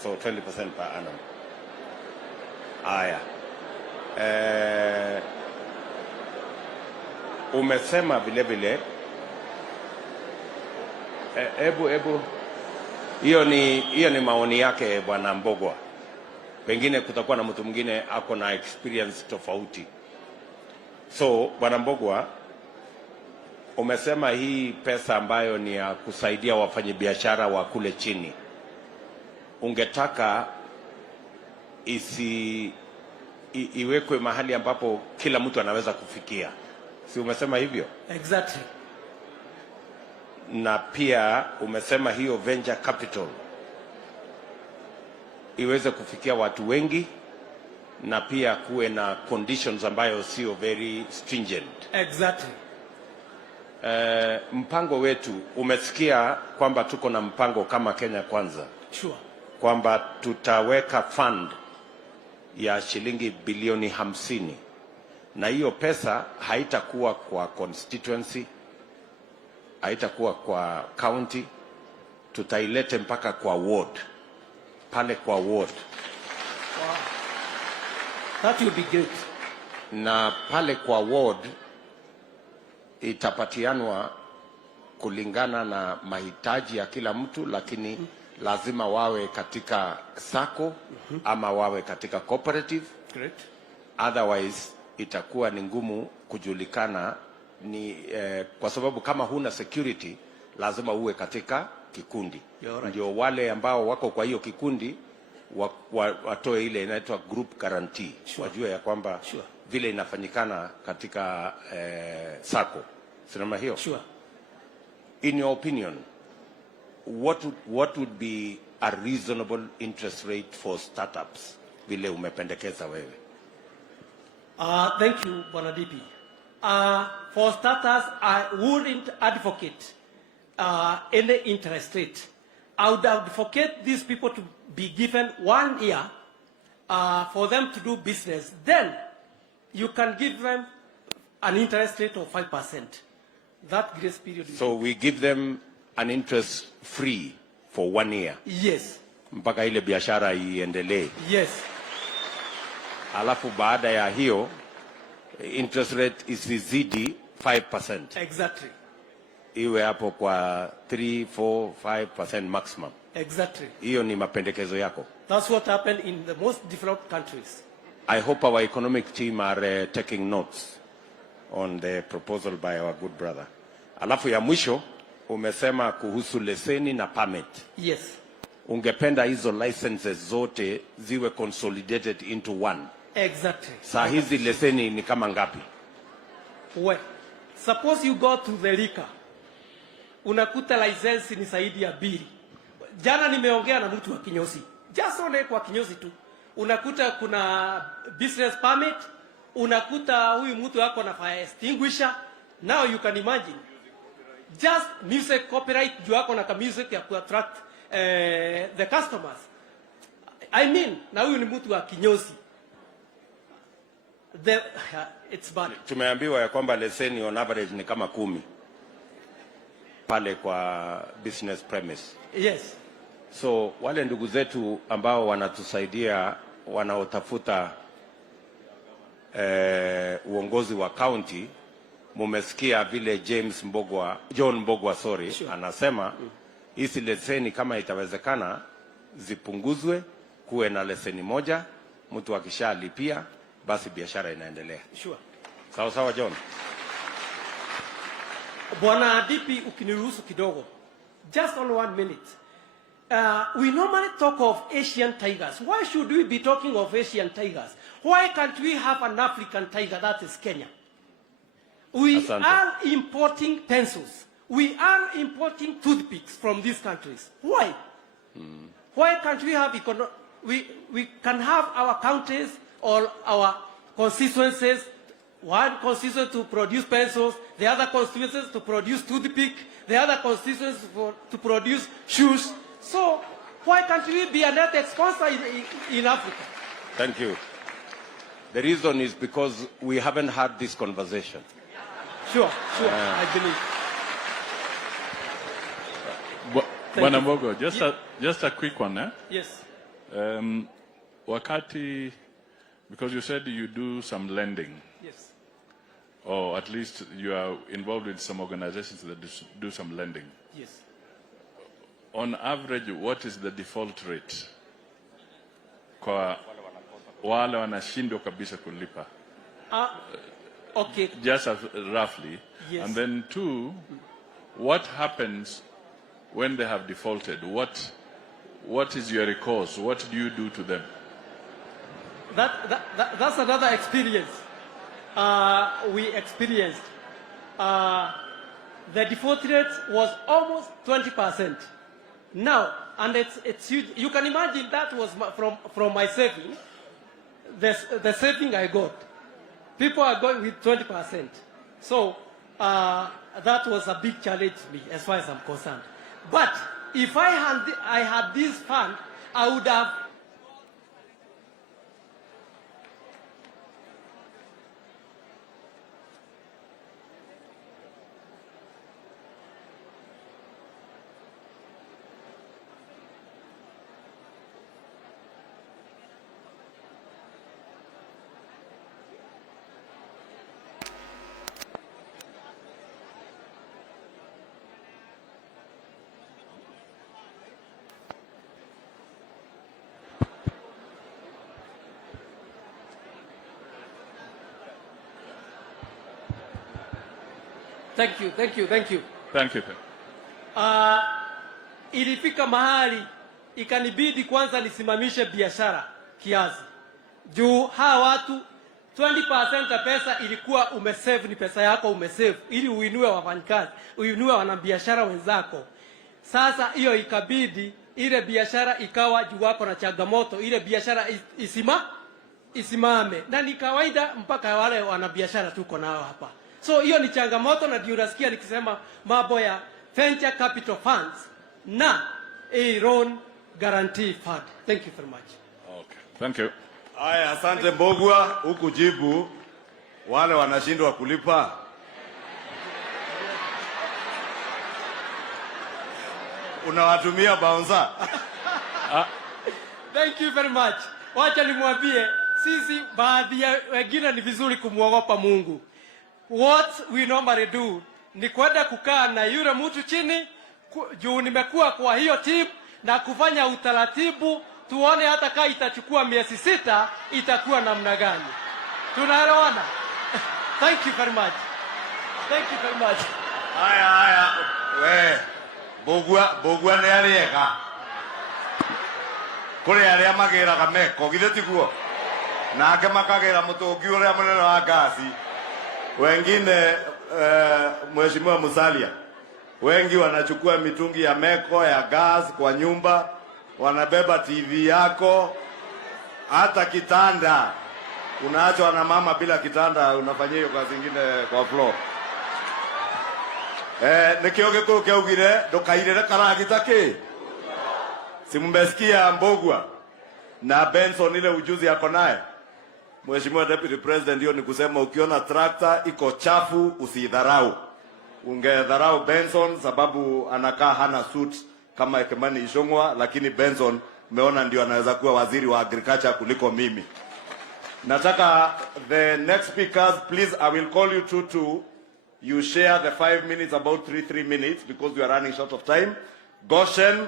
So 20% per annum. Aya. Umesema vile vile ebu hiyo ni maoni yake Bwana Mboga. Pengine kutakuwa na mtu mwingine ako na experience tofauti. So Bwana Mboga, umesema hii pesa ambayo ni ya kusaidia wafanyabiashara wa kule chini, ungetaka iwekwe mahali ambapo kila mtu anaweza kufikia, si umesema hivyo? Exactly. Na pia umesema hiyo venture capital iweze kufikia watu wengi, na pia kuwe na conditions ambayo sio very stringent. Exactly. Mpango wetu, umesikia kwamba tuko na mpango kama Kenya Kwanza. Sure. Kwamba tutaweka fund ya shilingi bilioni 50, na hiyo pesa haitakuwa kwa constituency, haitakuwa kwa county, tutailete mpaka kwa ward, pale kwa ward. Wow. That will be good. Na pale kwa ward itapatianwa kulingana na mahitaji ya kila mtu, lakini lazima wawe katika sacco ama wawe katika cooperative. Great. Otherwise itakuwa ni ngumu kujulikana kwa sababu kama huna security lazima uwe katika kikundi. Right. Ndio wale ambao wako kwa hiyo kikundi watoe ile inaitwa group guarantee. Sure. Wajue ya kwamba sure, vile inafanyikana katika sacco. Sinema hiyo? Sure. In your opinion, what would be a reasonable interest rate for startups vile umependekeza wewe? Thank you, Bwana DP. For starters, I wouldn't advocate any interest rate. I would advocate these people to be given 1 year for them to do business. Then you can give them an interest rate of 5%. That grace period. So we give them an interest free for 1 year. Yes. Mpaka ile biashara iendelee. Yes. Alafu baada ya hiyo interest rate isizidi 5%. Exactly. Iwe hapo kwa 3, 4, 5% maximum. Exactly. Hiyo ni mapendekezo yako. That's what happened in the most developed countries. I hope our economic team are taking notes on the proposal by our good brother. Alafu ya mwisho umesema kuhusu leseni na permit. Yes. Ungependa hizo licenses zote ziwe consolidated into one. Exactly. Saa hizi leseni ni kama ngapi? Well, suppose you go to the liquor. Unakuta license ni zaidi ya 2. Jana nimeongea na mtu wa kinyozi. Just only kwa kinyozi tu. Unakuta kuna business permit, unakuta huyu mtu wako na fire extinguisher. Now you can imagine. Just music copyright juu wako na music ya kuattract the customers. I mean, na huyu ni mtu wa kinyozi. It's bad. Tumeambiwa ya kwamba leseni on average ni kama 10 pale kwa business premise. Yes. So wale ndugu zetu ambao wanatusaidia wanaotafuta uongozi wa county, mumesikia vile John Mboga, sorry, sure, anasema hizi leseni kama itawezekana zipunguzwe, kuwe na leseni moja, mtu akishalipia basi biashara inaendelea. Sure. Sawa sawa John. Bwana DP, ukiniruhusu kidogo, just on 1 minute. We normally talk of Asian tigers. Why should we be talking of Asian tigers? Why can't we have an African tiger, that is Kenya? We Asante. are importing pencils. We are importing toothpicks from these countries. Why? Why can't we have we can have our counties or our constituencies, one constituency to produce pencils, the other constituencies to produce toothpick, the other constituencies to produce shoes. So why can't we be a net sponsor in Africa? Thank you. The reason is because we haven't had this conversation. Sure, I believe. Bwana Mboga, just a quick one, eh? Yes. Wakati, because you said you do some lending. Yes. Or at least you are involved with some organizations that do some lending. Yes. On average, what is the default rate kwa wale wanashindwa kabisa kulipa? Okay. Just roughly. Yes. And then 2, what happens when they have defaulted? What is your recourse? What do you do to them? That's another experience. We experienced. The default rate was almost 20%. Now, and it's huge. You can imagine that was from my saving, the saving I got. People are going with 20%. So that was a big challenge to me as far as I'm concerned. But if I had this fund, I would have. Thank you. Thank you. Ilifika mahali ikanibidi kwanza nisimamishe biashara kiasi. Juu hawa watu 20% ya pesa ilikuwa umesave, ni pesa yako umesave ili uinue wafanyikazi, uinue wanabiashara wenzako. Sasa hiyo ikabidi ile biashara ikawa juu wako na changamoto, ile biashara isimame. Na ni kawaida mpaka wale wanabiashara tuko nao hapa. So hiyo ni changamoto, na ndio unasikia nikisema mambo ya venture capital funds na a loan guarantee fund. Thank you very much. Okay. Thank you. Aya, asante Mbogwa, huku jibu wale wanashindwa kulipa. Unawatumia bouncer. Thank you very much. Wacha nimwambie sisi baadhi ya wengine ni vizuri kumuogopa Mungu. What we normally do ni kwenda kukaa na yule mtu chini, juu nimekuwa kwa hiyo team, na kufanya utaratibu tuone hata kama itachukua miezi 6 itakuwa namna gani. Tunaelewana? Thank you very much. Thank you very much. Aya. We. Mbogwa ni ariega. Kule aria magira kameko githeti guo. Na ake makagira mutungi uria munene wa gasi. Wengine Mheshimiwa Musalia, wengi wanachukua mitungi ya meko ya gas kwa nyumba, wanabeba TV yako, hata kitanda unaachwa na mama bila kitanda, unafanyia hiyo kazi nyingine kwa floor. Nikioge kwa kiaugire ndokairere karagita ki. Simumbesikia Mbogwa na Benson ile ujuzi yako naye. Mheshimiwa Deputy President, hiyo ni kusema ukiona tractor iko chafu usidharau. Ungedharau Benson sababu anakaa hana suit kama Kimani Ichung'wah, lakini Benson umeona ndio anaweza kuwa waziri wa agriculture kuliko mimi. Nataka the next speakers, please, I will call you to you share the 5 minutes, about 3 minutes, because we are running short of time. Goshen,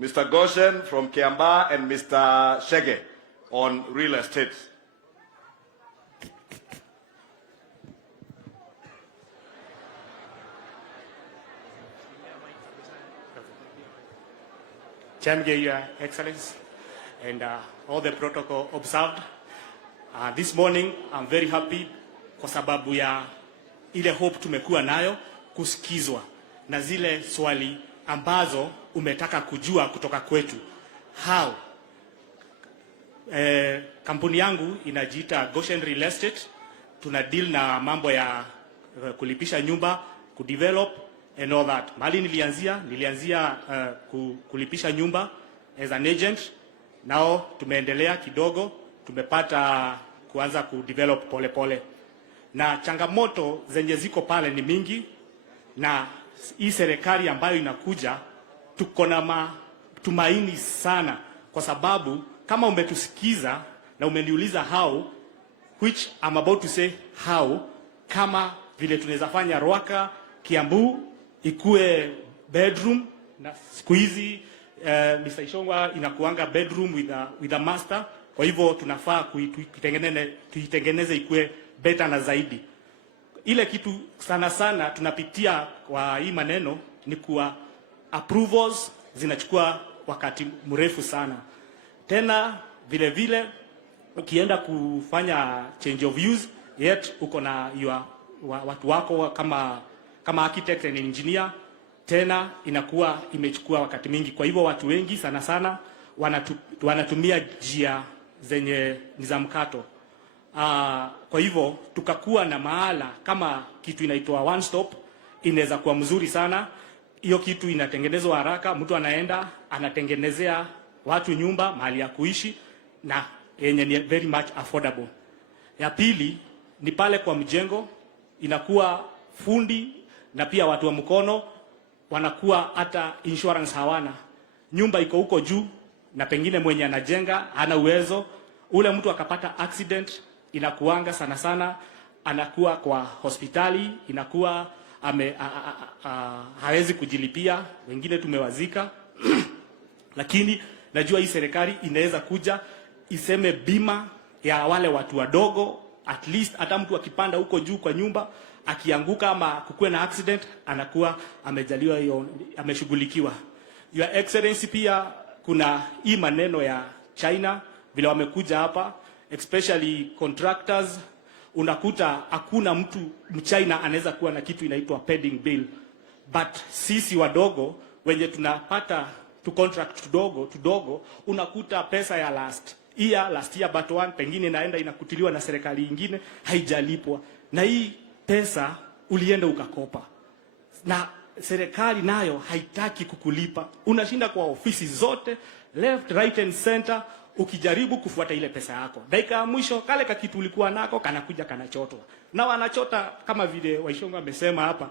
Mr. Goshen from Kiambu and Mr. Shege on real estate. Chamge, Your Excellency, and all the protocol observed. This morning, I'm very happy kwa sababu ya ile hope tumekuwa nayo kusikizwa na zile swali ambazo umetaka kujua kutoka kwetu. How? Kampuni yangu inajiita Goshen Real Estate. Tuna deal na mambo ya kulipisha nyumba, kudevelop and all that. Mali nilianzia kulipisha nyumba as an agent. Nao tumeendelea kidogo, tumepata kuanza kudevelop pole pole. Na changamoto zenye ziko pale ni mingi, na hii serikali ambayo inakuja tuko na matumaini sana, kwa sababu kama umetusikiza na umeniuliza how, which I'm about to say how, kama vile tunaweza fanya Rwaka, Kiambu ikue bedroom, na siku hizi Mr. Ishongwa inakuanga bedroom with a master. Kwa hivyo tunafaa tuitengeneze ikue better na zaidi. Ile kitu sana sana tunapitia kwa hii maneno ni kuwa approvals zinachukua wakati mrefu sana. Tena vile vile ukienda kufanya change of use, yet uko na watu wako kama architect and engineer, tena inakuwa imechukua wakati mingi. Kwa hivyo watu wengi sana sana wanatumia njia zenye ni za mkato. Kwa hivyo tukakuwa na mahala kama kitu inaitwa one stop, inaweza kuwa mzuri sana. Hiyo kitu inatengenezwa haraka, mtu anaenda anatengenezea watu nyumba, mahali ya kuishi, na yenye ni very much affordable. Ya pili ni pale kwa mjengo, inakuwa fundi na pia watu wa mkono wanakuwa hata insurance hawana. Nyumba iko huko juu na pengine mwenye anajenga hana uwezo, ule mtu akapata accident, inakuanga sana sana anakuwa kwa hospitali, inakuwa hawezi kujilipia, wengine tumewazika. Lakini najua hii serikali inaweza kuja iseme bima ya wale watu wadogo, at least hata mtu akipanda huko juu kwa nyumba akianguka ama kukue na accident, anakuwa amejaliwa hiyo, ameshughulikiwa. Your Excellency, pia kuna hii maneno ya China vile wamekuja hapa, especially contractors. Unakuta hakuna mtu mchina anaweza kuwa na kitu inaitwa pending bill, but sisi wadogo wenye tunapata tu contract tudogo, unakuta pesa ya last year but one pengine inaenda inakutiliwa na serikali nyingine, haijalipwa, na hii pesa ulienda ukakopa na serikali nayo haitaki kukulipa. Unashinda kwa ofisi zote left, right and center ukijaribu kufuata ile pesa yako. Dakika ya mwisho kale kitu ulikuwa nako kanakuja kanachotwa. Na wanachota kama vile Waishonga amesema hapa,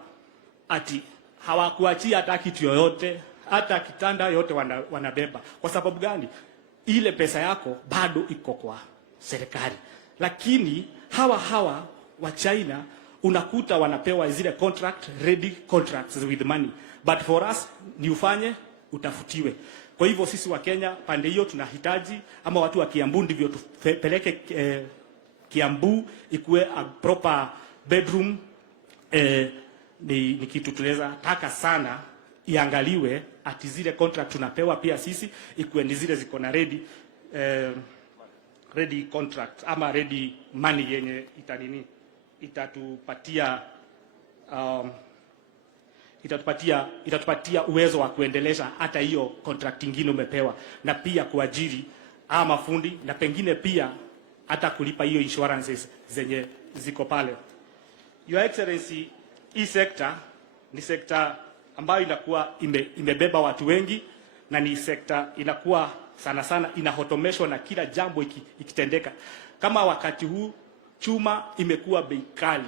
ati hawakuachia hata kitu yoyote, hata kitanda yote wanabeba. Kwa sababu gani? Ile pesa yako bado iko kwa serikali. Lakini hawa wa China unakuta wanapewa zile ready contracts with money, but for us ni ufanye utafutiwe. Kwa hivyo sisi wa Kenya pande hiyo tunahitaji, ama watu wa Kiambu ndivyo tupeleke Kiambu ikuwe a proper bedroom. Ni kitu tunaweza taka sana iangaliwe, ati zile contract tunapewa pia sisi ikuwe ni zile ziko na ready contract ama ready money yenye itatupatia uwezo wa kuendeleza hata hiyo contract nyingine umepewa, na pia kuajiri ama fundi, na pengine pia hata kulipa hiyo insurances zenye ziko pale. Your Excellency, hii sekta ni sekta ambayo inakuwa imebeba watu wengi, na ni sekta inakuwa sana sana inahotomeshwa na kila jambo ikitendeka. Kama wakati huu chuma imekuwa bei kali.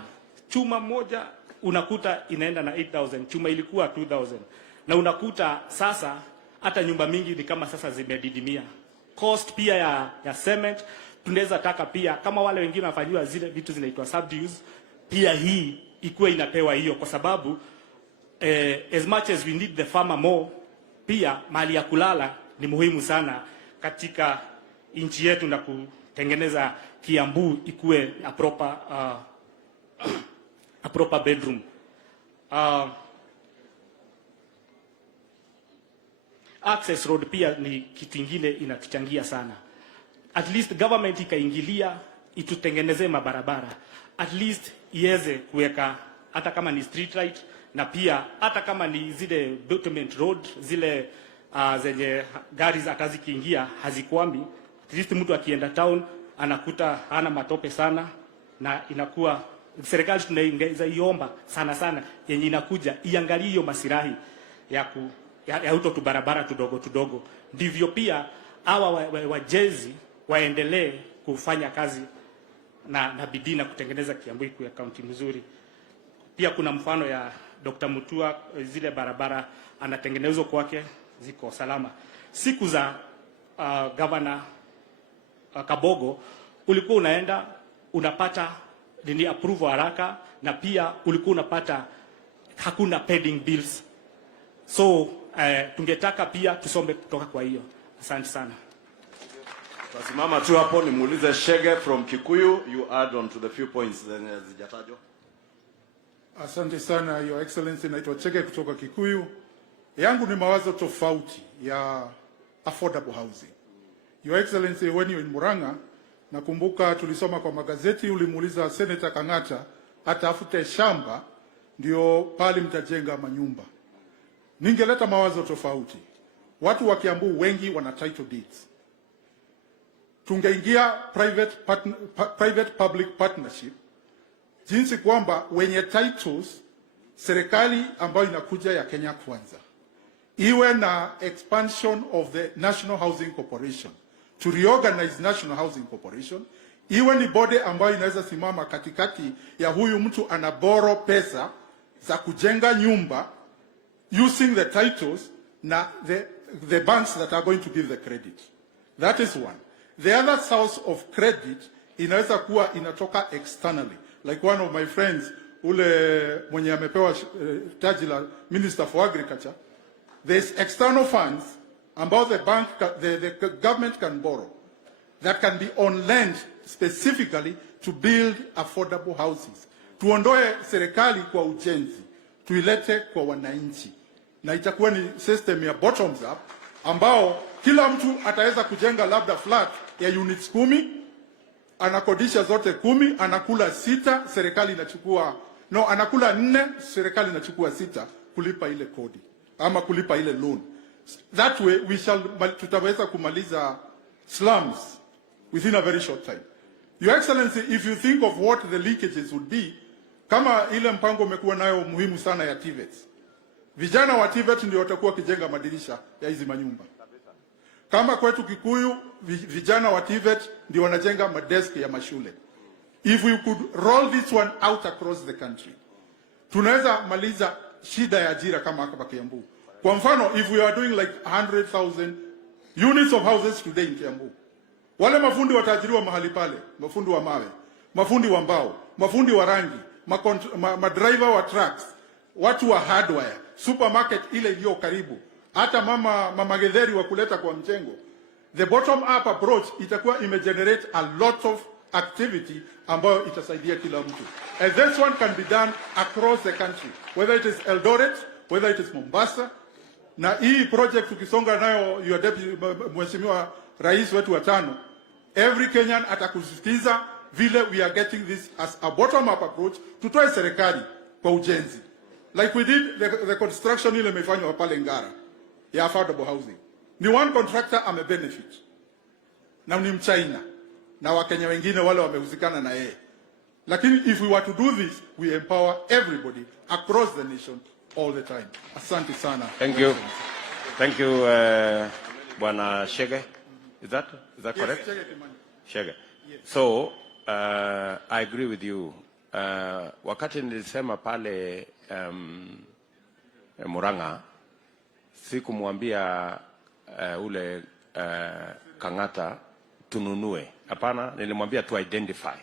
Chuma moja unakuta inaenda na 8,000, chuma ilikuwa 2,000. Na unakuta sasa hata nyumba mingi ni kama sasa zimedidimia. Cost pia ya cement tunaweza taka pia kama wale wengine wanafanywa zile vitu zinaitwa subdues, pia hii ikuwe inapewa hiyo, kwa sababu as much as we need the farmer more, pia mahali ya kulala ni muhimu sana katika nchi yetu na kutengeneza Kiambu ikuwe a proper bedroom. Access road pia ni kitu kingine inatuchangia sana. At least government ikaingilia itutengenezee mabarabara. At least iweze kuweka hata kama ni street light, na pia hata kama ni zile bitumen road zile zenye gari hata zikiingia hazikwami. At least mtu akienda town anakuta hana matope sana, na inakuwa serikali tunaongeza iomba sana yenye inakuja iangalie hiyo masirahi ya uto tu barabara tudogo. Ndivyo pia hawa wajezi waendelee kufanya kazi na bidii na kutengeneza Kiambu ikuwe kaunti mzuri. Pia kuna mfano ya Dr. Mutua, zile barabara anatengenezwa kwake ziko salama. Siku za Governor Kabogo ulikuwa unaenda unapata nini approve haraka, na pia ulikuwa unapata hakuna pending bills. So tungetaka pia tusome kutoka kwa hiyo. Asante sana. Tasimama tu hapo nimuulize Shege from Kikuyu, you add on to the few points then zijatajwa. Asante sana Your Excellency, naitwa Chege kutoka Kikuyu. Yangu ni mawazo tofauti ya affordable housing. Your Excellency, when you in Muranga, nakumbuka tulisoma kwa magazeti ulimuuliza Senator Kangata atafute shamba ndio pale mtajenga manyumba. Ningeleta mawazo tofauti. Watu wa Kiambu wengi wana title deeds. Tungeingia private public partnership, jinsi kwamba wenye titles serikali ambayo inakuja ya Kenya Kwanza iwe na expansion of the National Housing Corporation, to reorganize National Housing Corporation, iwe ni body ambayo inaweza simama katikati ya huyu mtu anaboro pesa za kujenga nyumba using the titles na the banks that are going to give the credit. That is one. The other source of credit inaweza kuwa inatoka externally. Like one of my friends, ule mwenye amepewa taji la Minister for Agriculture, there's external funds about the government can borrow that can be on land specifically to build affordable houses. Tuondoe serikali kwa ujenzi, tuilete kwa wananchi. Na itakuwa ni system ya bottoms up ambao kila mtu ataweza kujenga labda flat ya units 10, anakodisha zote 10, anakula 6, serikali inachukua anakula 4, serikali inachukua 6 kulipa ile kodi ama kulipa ile loan. That way tutaweza kumaliza slums within a very short time. Your Excellency, if you think of what the leakages would be, kama ile mpango umekuwa nayo muhimu sana ya TVET. Vijana wa TVET ndio watakuwa kijenga madirisha ya hizi manyumba. Kama kwetu Kikuyu, vijana wa TVET ndio wanajenga madeski ya mashule. If we could roll this one out across the country, tunaweza maliza shida ya ajira kama hapa Kiambu. Kwa mfano, if we are doing like 100,000 units of houses today in Kiambu, wale mafundi wataajiriwa mahali pale, mafundi wa mawe, mafundi wa mbao, mafundi wa rangi, madriver wa trucks, watu wa hardware, supermarket ile iliyo karibu, hata mama getheri wa kuleta kwa mjengo. The bottom up approach itakuwa imegenerate a lot of activity ambayo itasaidia kila mtu. And this one can be done across the country, whether it is Eldoret, whether it is Mombasa. Na hii project ukisonga nayo your deputy Mheshimiwa Rais wetu wa 5, every Kenyan atakusisitiza vile we are getting this as a bottom up approach, tutoe serikali kwa ujenzi. Like we did the construction ile imefanywa pale Ngara ya affordable housing. Ni one contractor ame benefit. Na ni Mchina. Na Wakenya wengine wale wamehusikana na yeye. Lakini if we were to do this, we empower everybody across the nation all the time. Asante sana. Thank you. Thank you, Bwana Shege. Is that correct? Yes, Shege. Yes. So, I agree with you. Wakati nilisema pale Muranga, sikumwambia ule Kangata tununue. Hapana, nilimwambia tu identify.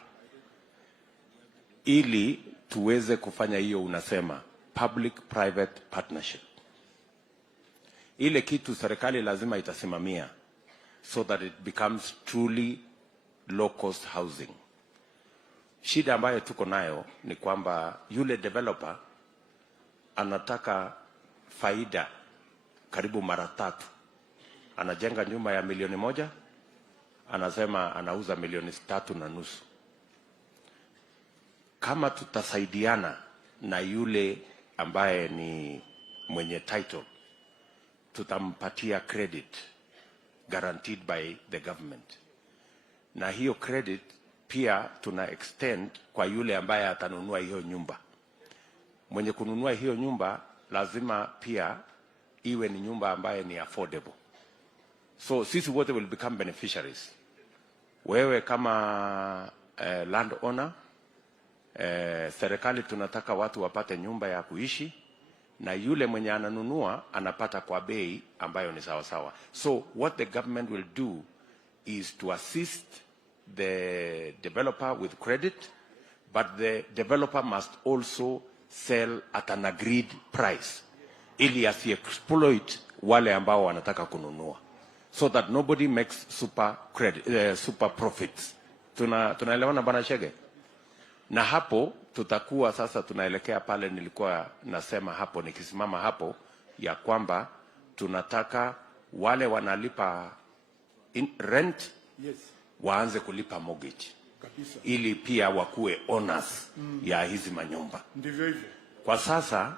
Ili tuweze kufanya hiyo unasema public private partnership. ile kitu serikali lazima itasimamia so that it becomes truly low cost housing. Shida ambayo tuko nayo ni kwamba yule developer anataka faida karibu mara 3. Anajenga nyumba ya milioni 1, anasema anauza milioni 3.5. Kama tutasaidiana na yule ambaye ni mwenye title, tutampatia credit guaranteed by the government. Na hiyo credit pia tuna extend kwa yule ambaye atanunua hiyo nyumba. Mwenye kununua hiyo nyumba lazima pia iwe ni nyumba ambaye ni affordable. So sisi wote will become beneficiaries. Wewe kama land owner, serikali tunataka watu wapate nyumba ya kuishi, na yule mwenye ananunua anapata kwa bei ambayo ni sawa sawa. So what the government will do is to assist the developer with credit, but the developer must also sell at an agreed price, ili asi-exploit wale ambao wanataka kununua, so that nobody makes super profits. Tunaelewana bwana Chege? Na hapo tutakuwa sasa tunaelekea pale nilikuwa nasema hapo nikisimama hapo, ya kwamba tunataka wale wanalipa rent, yes, waanze kulipa mortgage kabisa, ili pia wakuwe owners ya hizi manyumba. Ndivyo hivyo. Kwa sasa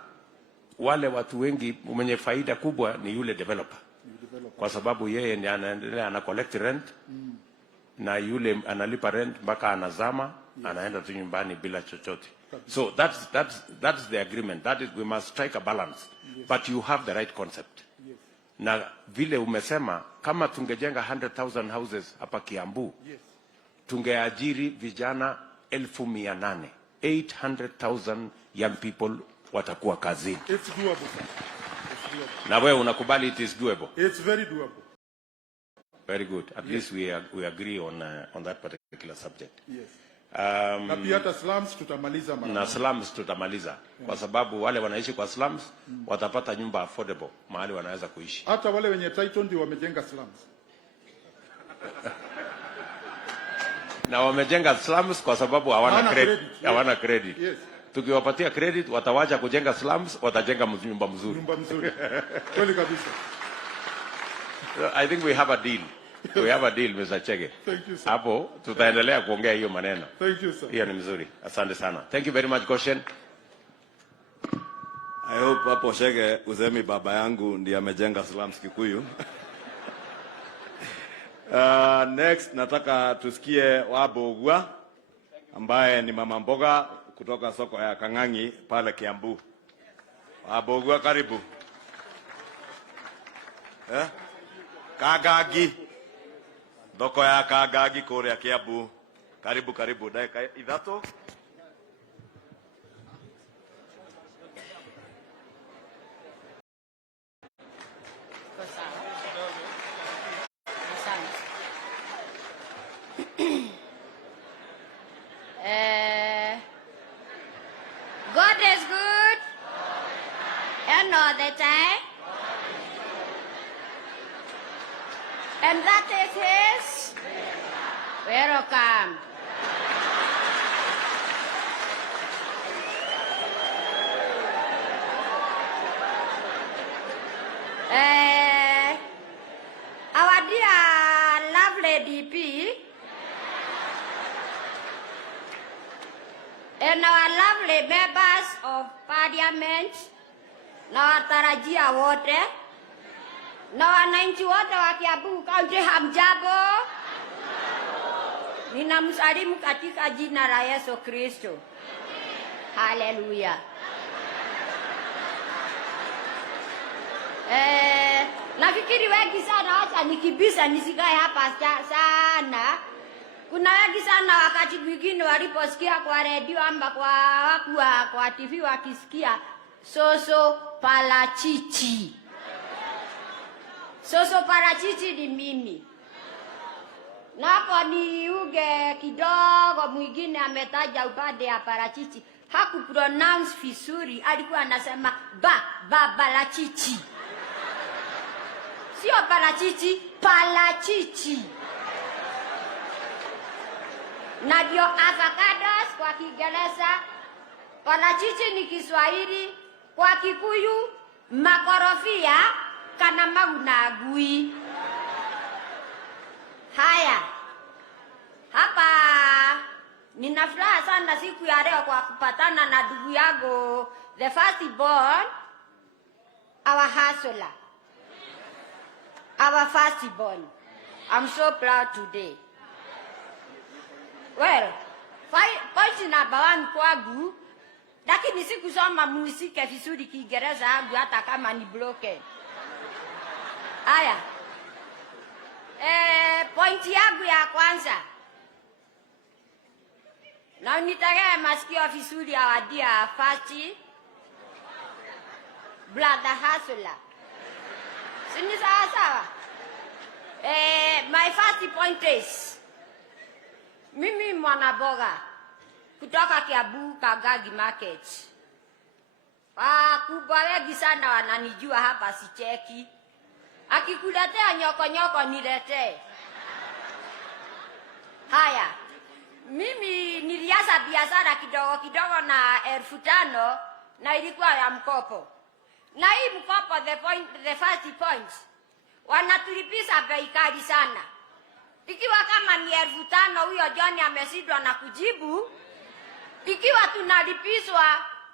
wale watu wengi mwenye faida kubwa ni yule developer. Kwa sababu yeye ndiye anaendelea ana collect rent, na yule analipa rent mpaka anazama, yes, anaenda tu nyumbani bila chochote. So that's the agreement. That is, we must strike a balance. Yes. But you have the right concept. Yes. Na vile umesema, kama tungejenga 100,000 houses hapa Kiambu, yes, tungeajiri vijana 800,000. 800,000 young people watakuwa kazini. It's doable. It's doable. Na wewe unakubali it is doable? It's very doable. Very good. At least we agree on that particular subject. Yes. Na pia hata slums tutamaliza mara. Na slums tutamaliza. Kwa sababu wale wanaishi kwa slums watapata nyumba affordable mahali wanaweza kuishi. Hata wale wenye title ndio wamejenga slums. Na wamejenga slums kwa sababu hawana credit. Hawana credit. Yes. Tukiwapatia credit watawacha kujenga slums, watajenga nyumba mzuri. Nyumba mzuri. Kweli kabisa. I think we have a deal. We have a deal, Mr. Chege. Thank you, sir. Hapo tutaendelea kuongea hiyo maneno. Thank you, sir. Hiyo ni mzuri. Asante sana. Thank you very much, Goshen. I hope hapo Chege usemi baba yangu ndiye amejenga slums Kikuyu. Next nataka tusikie Mboga ambaye ni mama mboga kutoka soko ya Kang'ang'i pale Kiambu. Mboga, karibu. Kagagi. Doko ya Kagagi kore ya Kiambu. Karibu karibu dakika 3. God is good and all the time, and that is his welcome. Our dear lovely DP and our lovely members of parliament na watarajia wote na wananchi wote wa Kiambu County, hamjambo? Ninamsalimu katika jina la Yesu Kristo. Haleluya. Nafikiri wengi sana wacha nikibisa nisikae hapa sana. Kuna wengi sana wakati mwingine waliposikia kwa redio amba kwa TV wakisikia soso parachichi. Soso parachichi ni mimi. Na hapo ni uge kidogo mwingine ametaja upande ya parachichi. Haku pronounce vizuri, alikuwa anasema parachichi. sio parachichi, palachichi. Na ndio avocados kwa Kiingereza, parachichi ni Kiswahili, kwa Kikuyu makorofia kana magunagui. Haya, hapa nina furaha sana siku ya leo kwa kupatana na ndugu yangu the first born, our hustler, our first born. I'm so proud today. Well, point number 1 kwangu, lakini sikusoma muziki vizuri Kiingereza yangu hata kama ni broken. Haya. Point yangu ya kwanza. Na nitegee masikio vizuri awadia first brother hustler. Sini sawa? My first point is, mimi mwana Mboga kutoka Kiambu Kagagi Market. Kubwa wengi sana wananijua hapa, sicheki. Akikuletea nyoko niletee. Haya, mimi nilianza biashara kidogo na 1500 na ilikuwa ya mkopo. Na hii mkopo, the first point, wanatulipisha bei kali sana. Ikiwa kama ni 1500 huyo John ameshindwa na kujibu, ikiwa tunalipishwa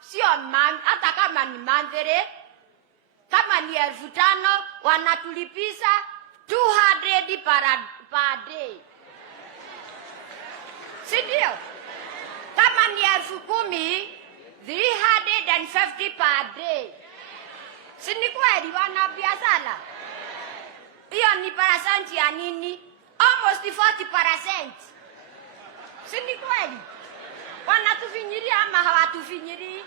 sio hata kama ni mandhere, kama ni 1500 wanatulipisha 200 per day. Sindio? Kama ni 10,000, 350 per day. Sini kweli wana biashara? Hiyo ni percent ya nini? Almost 40%. Sini kweli? Wanatufinyiria ama hawatufinyiri?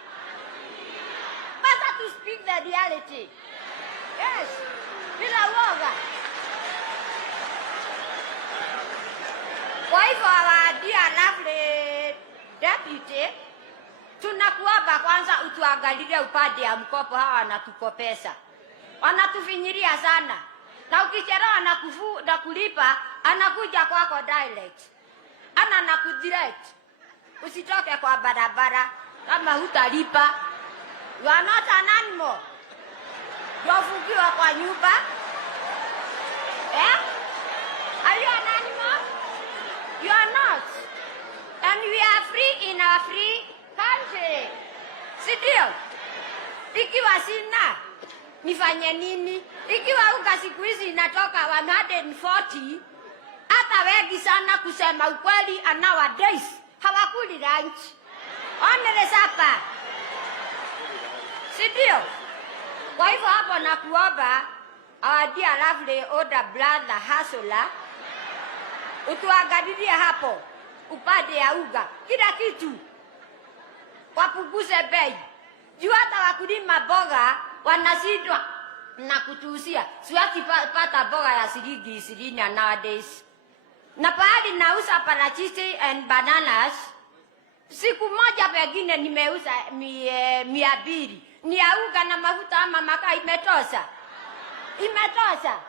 Better to speak the reality. Yes. Bila uoga. Kwa hivyo awadia lovely deputy, tunakuomba kwanza utuangalie upande ya mkopo. Hawa wanatukopesa, wanatufinyiria sana, na ukichelewa na kulipa anakuja kwako direct, na kudirect usitoke kwa barabara kama hutalipa. You are not an animal. Wafungiwa kwa nyumba. Are you an animal? You are not. And we are free in our free country. Sindio? Ikiwa sina, nifanye nini? Ikiwa unga siku hizi inatoka 140, hata wengi sana kusema ukweli nowadays hawakuli lunch. Onele sapa. Sindio? Kwa hivyo hapo nakuomba, our dear lovely older brother hustler, utuangalilie hapo upande ya uga kila kitu, wapunguze bei. Juu hata wakulima mboga wanashindwa na kutuusia. Siwezi pata mboga ya shilingi 20 nowadays. Na pahali nauza parachichi and bananas, siku moja pengine nimeuza 200. Ni ya uga na mafuta ama makaa imetosha? Imetosha?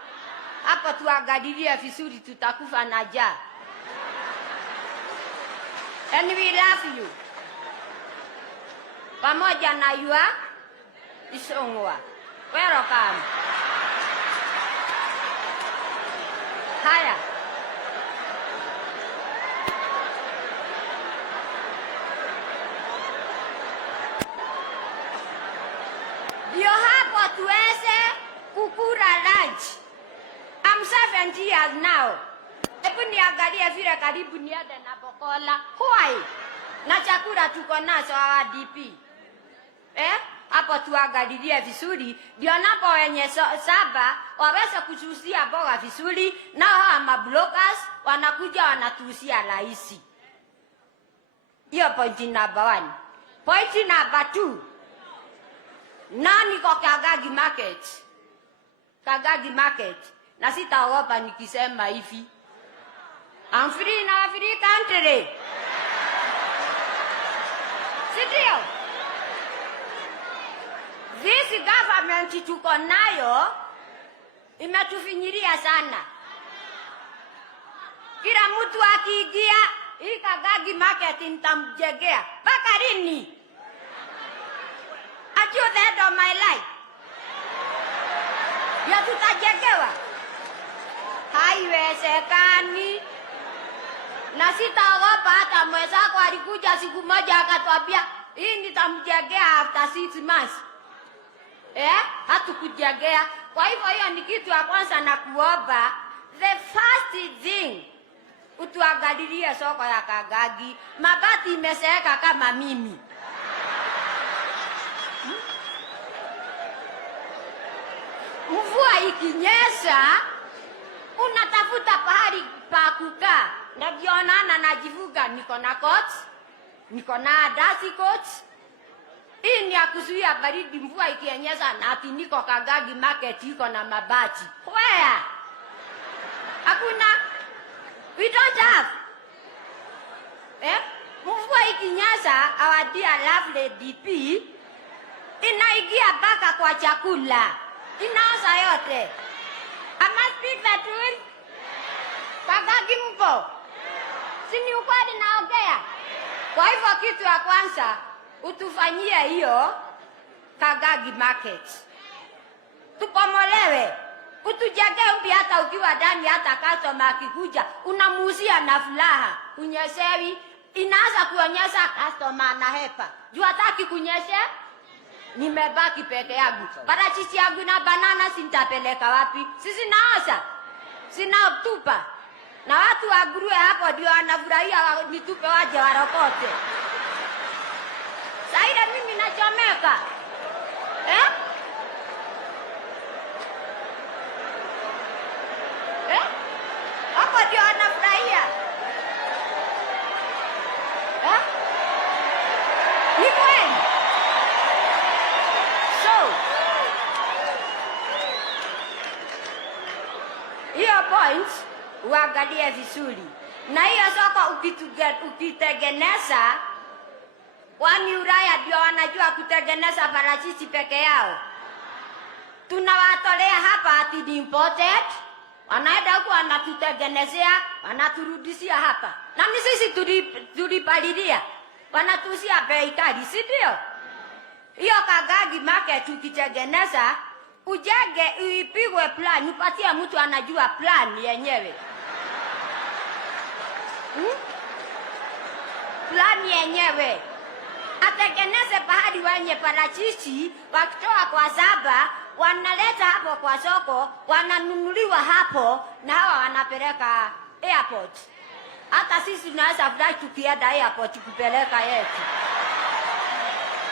Hapo tuangalilie vizuri, tutakufa na njaa. And we love you. Pamoja na yua isongwa. Welcome. Haya. Ndio hapo tuweze kukula lunch. I'm 70 years now. Hebu niangalie vile karibu niende na bokola. Why? Na chakula tuko nazo wa DP. Hapo tuangalilie vizuri. Ndio napo wenye saba waweze kuchusia mboga vizuri, na hawa mablokers wanakuja wanatuusia rahisi. Hiyo point number 1. Point number 2. Nani kwa Kagagi Market? Kagagi Market. Na sitaogopa nikisema hivi. I'm free in our free country. Sindio? This government tuko nayo imetufinyiria sana. Kila mtu akiingia hii Kagagi market nitamjengea. Mpaka lini? Until the end of my life. Ya tutajengewa. Haiwezekani. Na sitaogopa hata mwenzako alikuja siku moja akatwambia hii nitamjengea after 6 months. Hatukujengea. Kwa hivyo hiyo ni kitu ya kwanza na kuomba. The first thing, utuangalilie soko ya Kagagi. Mabati imeseeka kama mimi. Mvua ikinyesha, unatafuta pahali pa kukaa. Najionana najivuga niko na coat, niko na dasi coat. Hii ni ya kuzuia baridi mvua ikinyesha na ati niko Kagagi market iko na mabati. Where? Hakuna. We don't have. Mvua ikinyesha, our dear lovely DP inaingia mpaka kwa chakula. Inaoza yote. I must speak the truth. Kagagi mpo. Sini ukweli naongea. Kwa hivyo kitu ya kwanza utufanyie hiyo Kagagi market. Tupomolewe. Utujenge upya hata ukiwa ndani hata customer akikuja unamuuzia na furaha. Unyeshewi inaanza kuonyesha customer na hepa. Juu hataki kunyesha. Nimebaki peke yangu. Parachichi yangu na banana sintapeleka wapi? Sisi naosa. Sina tupa. Na watu wa Gurue hapo ndio wanafurahia nitupe waje warokote. Saida mimi nachomeka. Hapo ndio wanafurahia. Ni kweli. Hiyo point uangalie vizuri. Na hiyo soko ukitengeneza, wani Ulaya ndio wanajua kutengeneza parachichi peke yao. Tunawatolea hapa ati ni imported. Wanaenda huko wanatutengenezea, wanaturudishia hapa. Na sisi tulipalilia. Wanatuuzia bei kali, si ndio? Hiyo Kagagi market ukitengeneza, ujenge uipigwe plan, upatie mtu anajua plan yenyewe. Plan yenyewe. Atengeneze pahali wenye parachichi, wakitoa kwa saba, wanaleta hapo kwa soko, wananunuliwa hapo, na hawa wanapeleka airport. Hata sisi tunaweza fly tukienda airport kupeleka yetu.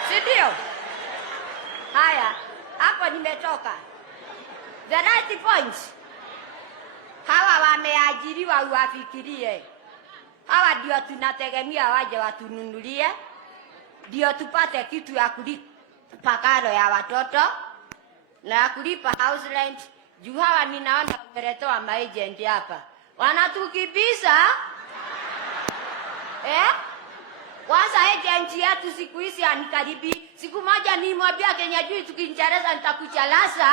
Si ndio? Haya, hapo nimetoka. The right point. Hawa wameajiriwa uwafikirie. Hawa ndio tunategemea waje watununulie. Ndio tupate kitu ya kulipa karo ya watoto na ya kulipa house rent. Juu hawa ninaona kumeletoa maagent hapa. Wanatukibisa. Kwanza agent yetu siku hizi anikaribi. Siku moja nimwambia Kenya juu tukinchareza nitakuchalasa.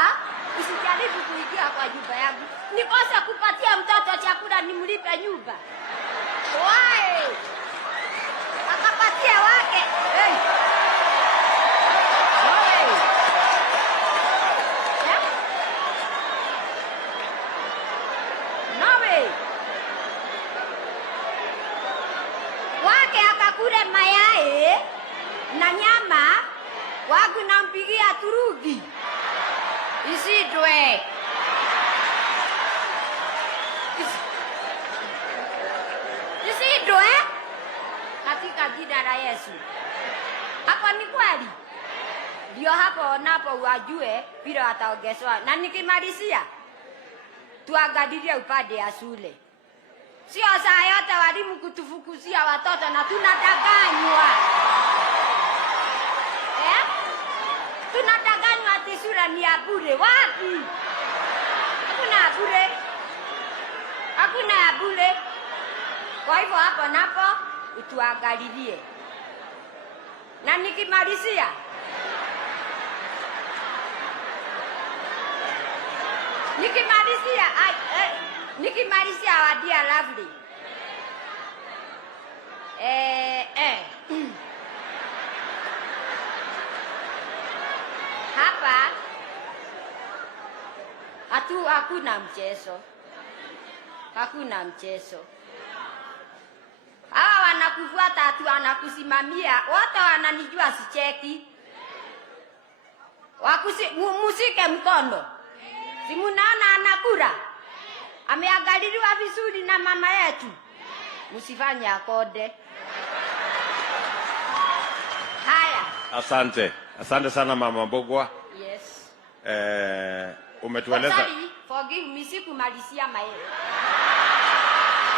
Usijaribu kuingia kwa nyumba yangu. Nikosa kupatia mtoto chakula nimlipe nyumba. Why? Akapatia wake. Hey. Wake akakule mayai na nyama, wagu nampigia turugi. Isidwe. Isidwe. Katika jina la Yesu. Hapo ni kweli. Ndio hapo napo wajue vile wataongezwa. Na nikimalizia, tuangalilie upande ya shule. Sio saa yote walimu kutufukuzia watoto na tunadanganywa. Tunadanganywa ati shule ni ya bure. Wapi? Hakuna bure. Hakuna ya bure. Kwa hivyo hapo napo utuangalilie. Na nikimalizia, Nikimalizia our dear lovely. Hapa hakuna mchezo. Hakuna mchezo. Hawa wanakufuata tu, wanakusimamia. Wote wananijua sicheki. Musike mkono. Si munaona anakura? Ameangaliliwa vizuri na mama yetu. Musifanye akode. Haya. Asante sana Mama Mbogwa. Yes. Umetueleza. Sorry, forgive me, sikumalizia maele.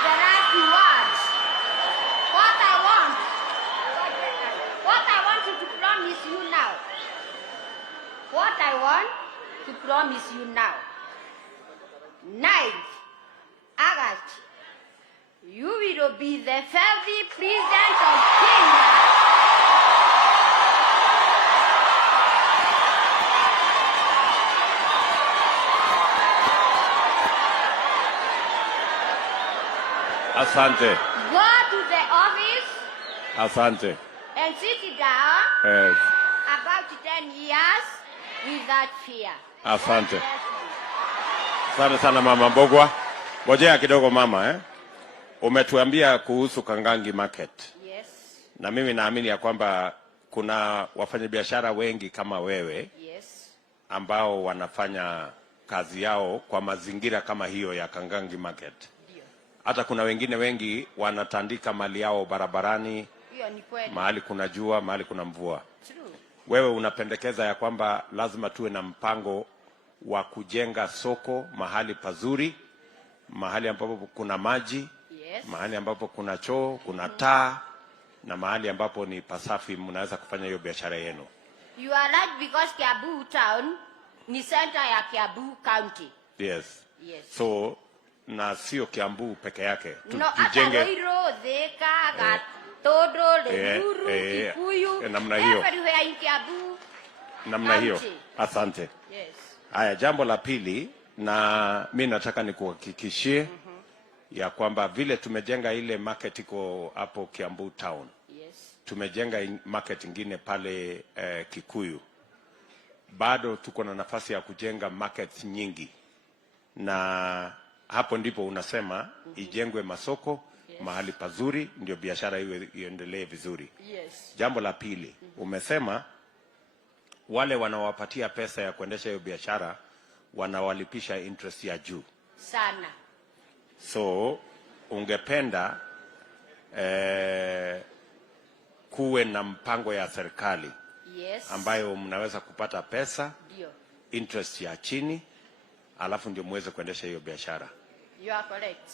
The last words. What I want you to promise you now. What I want to promise you now. 9th August, you will be the 50th president of Kenya. Asante. Go to the office. Asante. And sit down. Yes. About 10 years without fear. Asante. Asante sana Mama Mbogwa. Ngojea kidogo mama, Umetuambia kuhusu Kangangi Market. Yes. Na mimi naamini ya kwamba kuna wafanyabiashara wengi kama wewe. Yes. Ambao wanafanya kazi yao kwa mazingira kama hiyo ya Kangangi Market. Hata kuna wengine wengi wanatandika mali yao barabarani. Hiyo ni kweli. Mahali kuna jua, mahali kuna mvua. True. Wewe unapendekeza ya kwamba lazima tuwe na mpango wa kujenga soko mahali pazuri, mahali ambapo kuna maji, yes, mahali ambapo kuna choo, kuna taa, na mahali ambapo ni pasafi, mnaweza kufanya hiyo biashara yenu. You are right, because Kiambu town ni center ya Kiambu county. Yes. Yes. So na sio Kiambu peke yake. Tujenge Roiro, Thika, Gatodo, Limuru, Kikuyu, namna hiyo. Everywhere in Kiambu. Namna hiyo. Asante. Yes. Haya, jambo la pili, na mimi nataka nikuhakikishie ya kwamba vile tumejenga ile market iko hapo Kiambu town. Yes. Tumejenga market ingine pale Kikuyu. Bado tuko na nafasi ya kujenga markets nyingi. Na hapo ndipo unasema ijengwe masoko, yes, mahali pazuri ndio biashara iwe iendelee vizuri. Yes. Jambo la pili, umesema wale wanawapatia pesa ya kuendesha hiyo biashara wanawalipisha interest ya juu sana. So ungependa kuwe na mpango ya serikali, yes, ambayo mnaweza kupata pesa, ndio, interest ya chini, alafu ndio muweze kuendesha hiyo biashara. You are correct.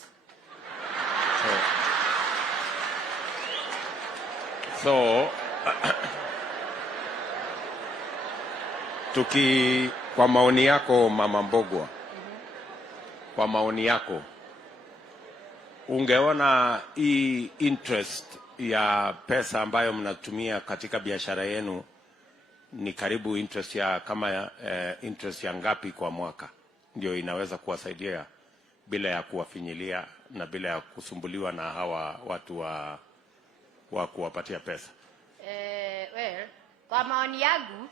So kwa maoni yako Mama Mbogwa, kwa maoni yako, ungeona hii interest ya pesa ambayo mnatumia katika biashara yenu ni karibu interest ya kama interest ya ngapi kwa mwaka ndio inaweza kuwasaidia bila ya kuwafinyilia na bila ya kusumbuliwa na hawa watu wa kuwapatia pesa? Well, kwa maoni yangu,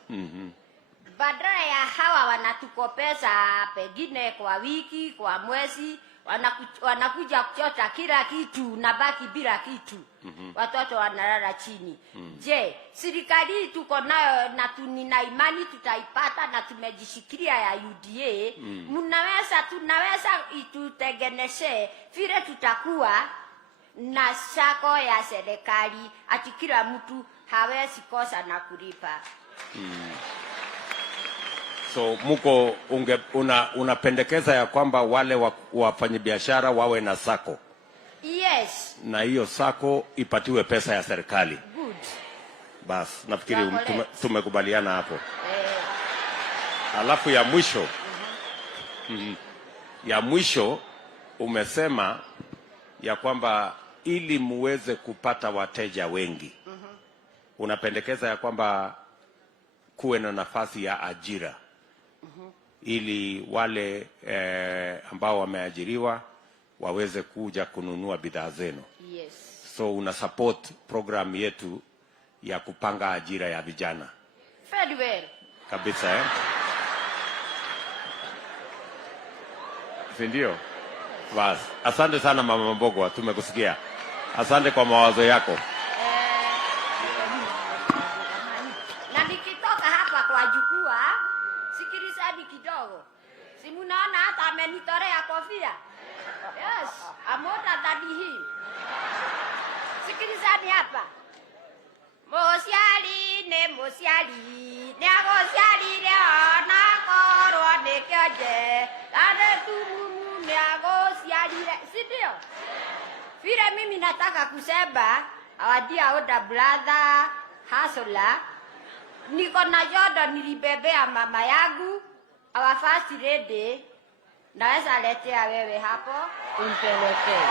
badala ya hawa wanatukopesa pengine kwa wiki, kwa mwezi, wanakuja kuchota kila kitu na baki bila kitu. Watoto wanalala chini. Je, serikali tuko nayo na tunina imani tutaipata na tumejishikilia ya UDA, tunaweza itutengeneshe vile tutakuwa na sako ya serikali ati kila mtu hawezi kosa na kulipa. So muko unapendekeza ya kwamba wale wafanyabiashara wawe na sako? Yes. Na hiyo sako ipatiwe pesa ya serikali. Good. Bas, nafikiri tumekubaliana hapo. Alafu ya mwisho, ya mwisho umesema ya kwamba ili muweze kupata wateja wengi, unapendekeza ya kwamba kuwe na nafasi ya ajira. ili wale ambao wameajiriwa waweze kuja kununua bidhaa zenu. Yes. So una support program yetu ya kupanga ajira ya vijana. Very well. Kabisa Sindio? Bas, asante sana Mama Mboga, tumekusikia. Asante kwa mawazo yako. Na nikitoka hapa kwa jukwaa, sikilizeni kidogo. Si mnaona hata amenitorea kofia? Yes, amota than him. Sikilizeni hapa. Mosiali ne mosiali, ne agosiali leo na korwa nekioje. Ade tumu ne agosiali le, si ndio? Vile mimi nataka kusema, our dear older brother Hasola, niko na jodo nilibebea mama yangu, our first lady, naweza letea wewe hapo, umpelekee.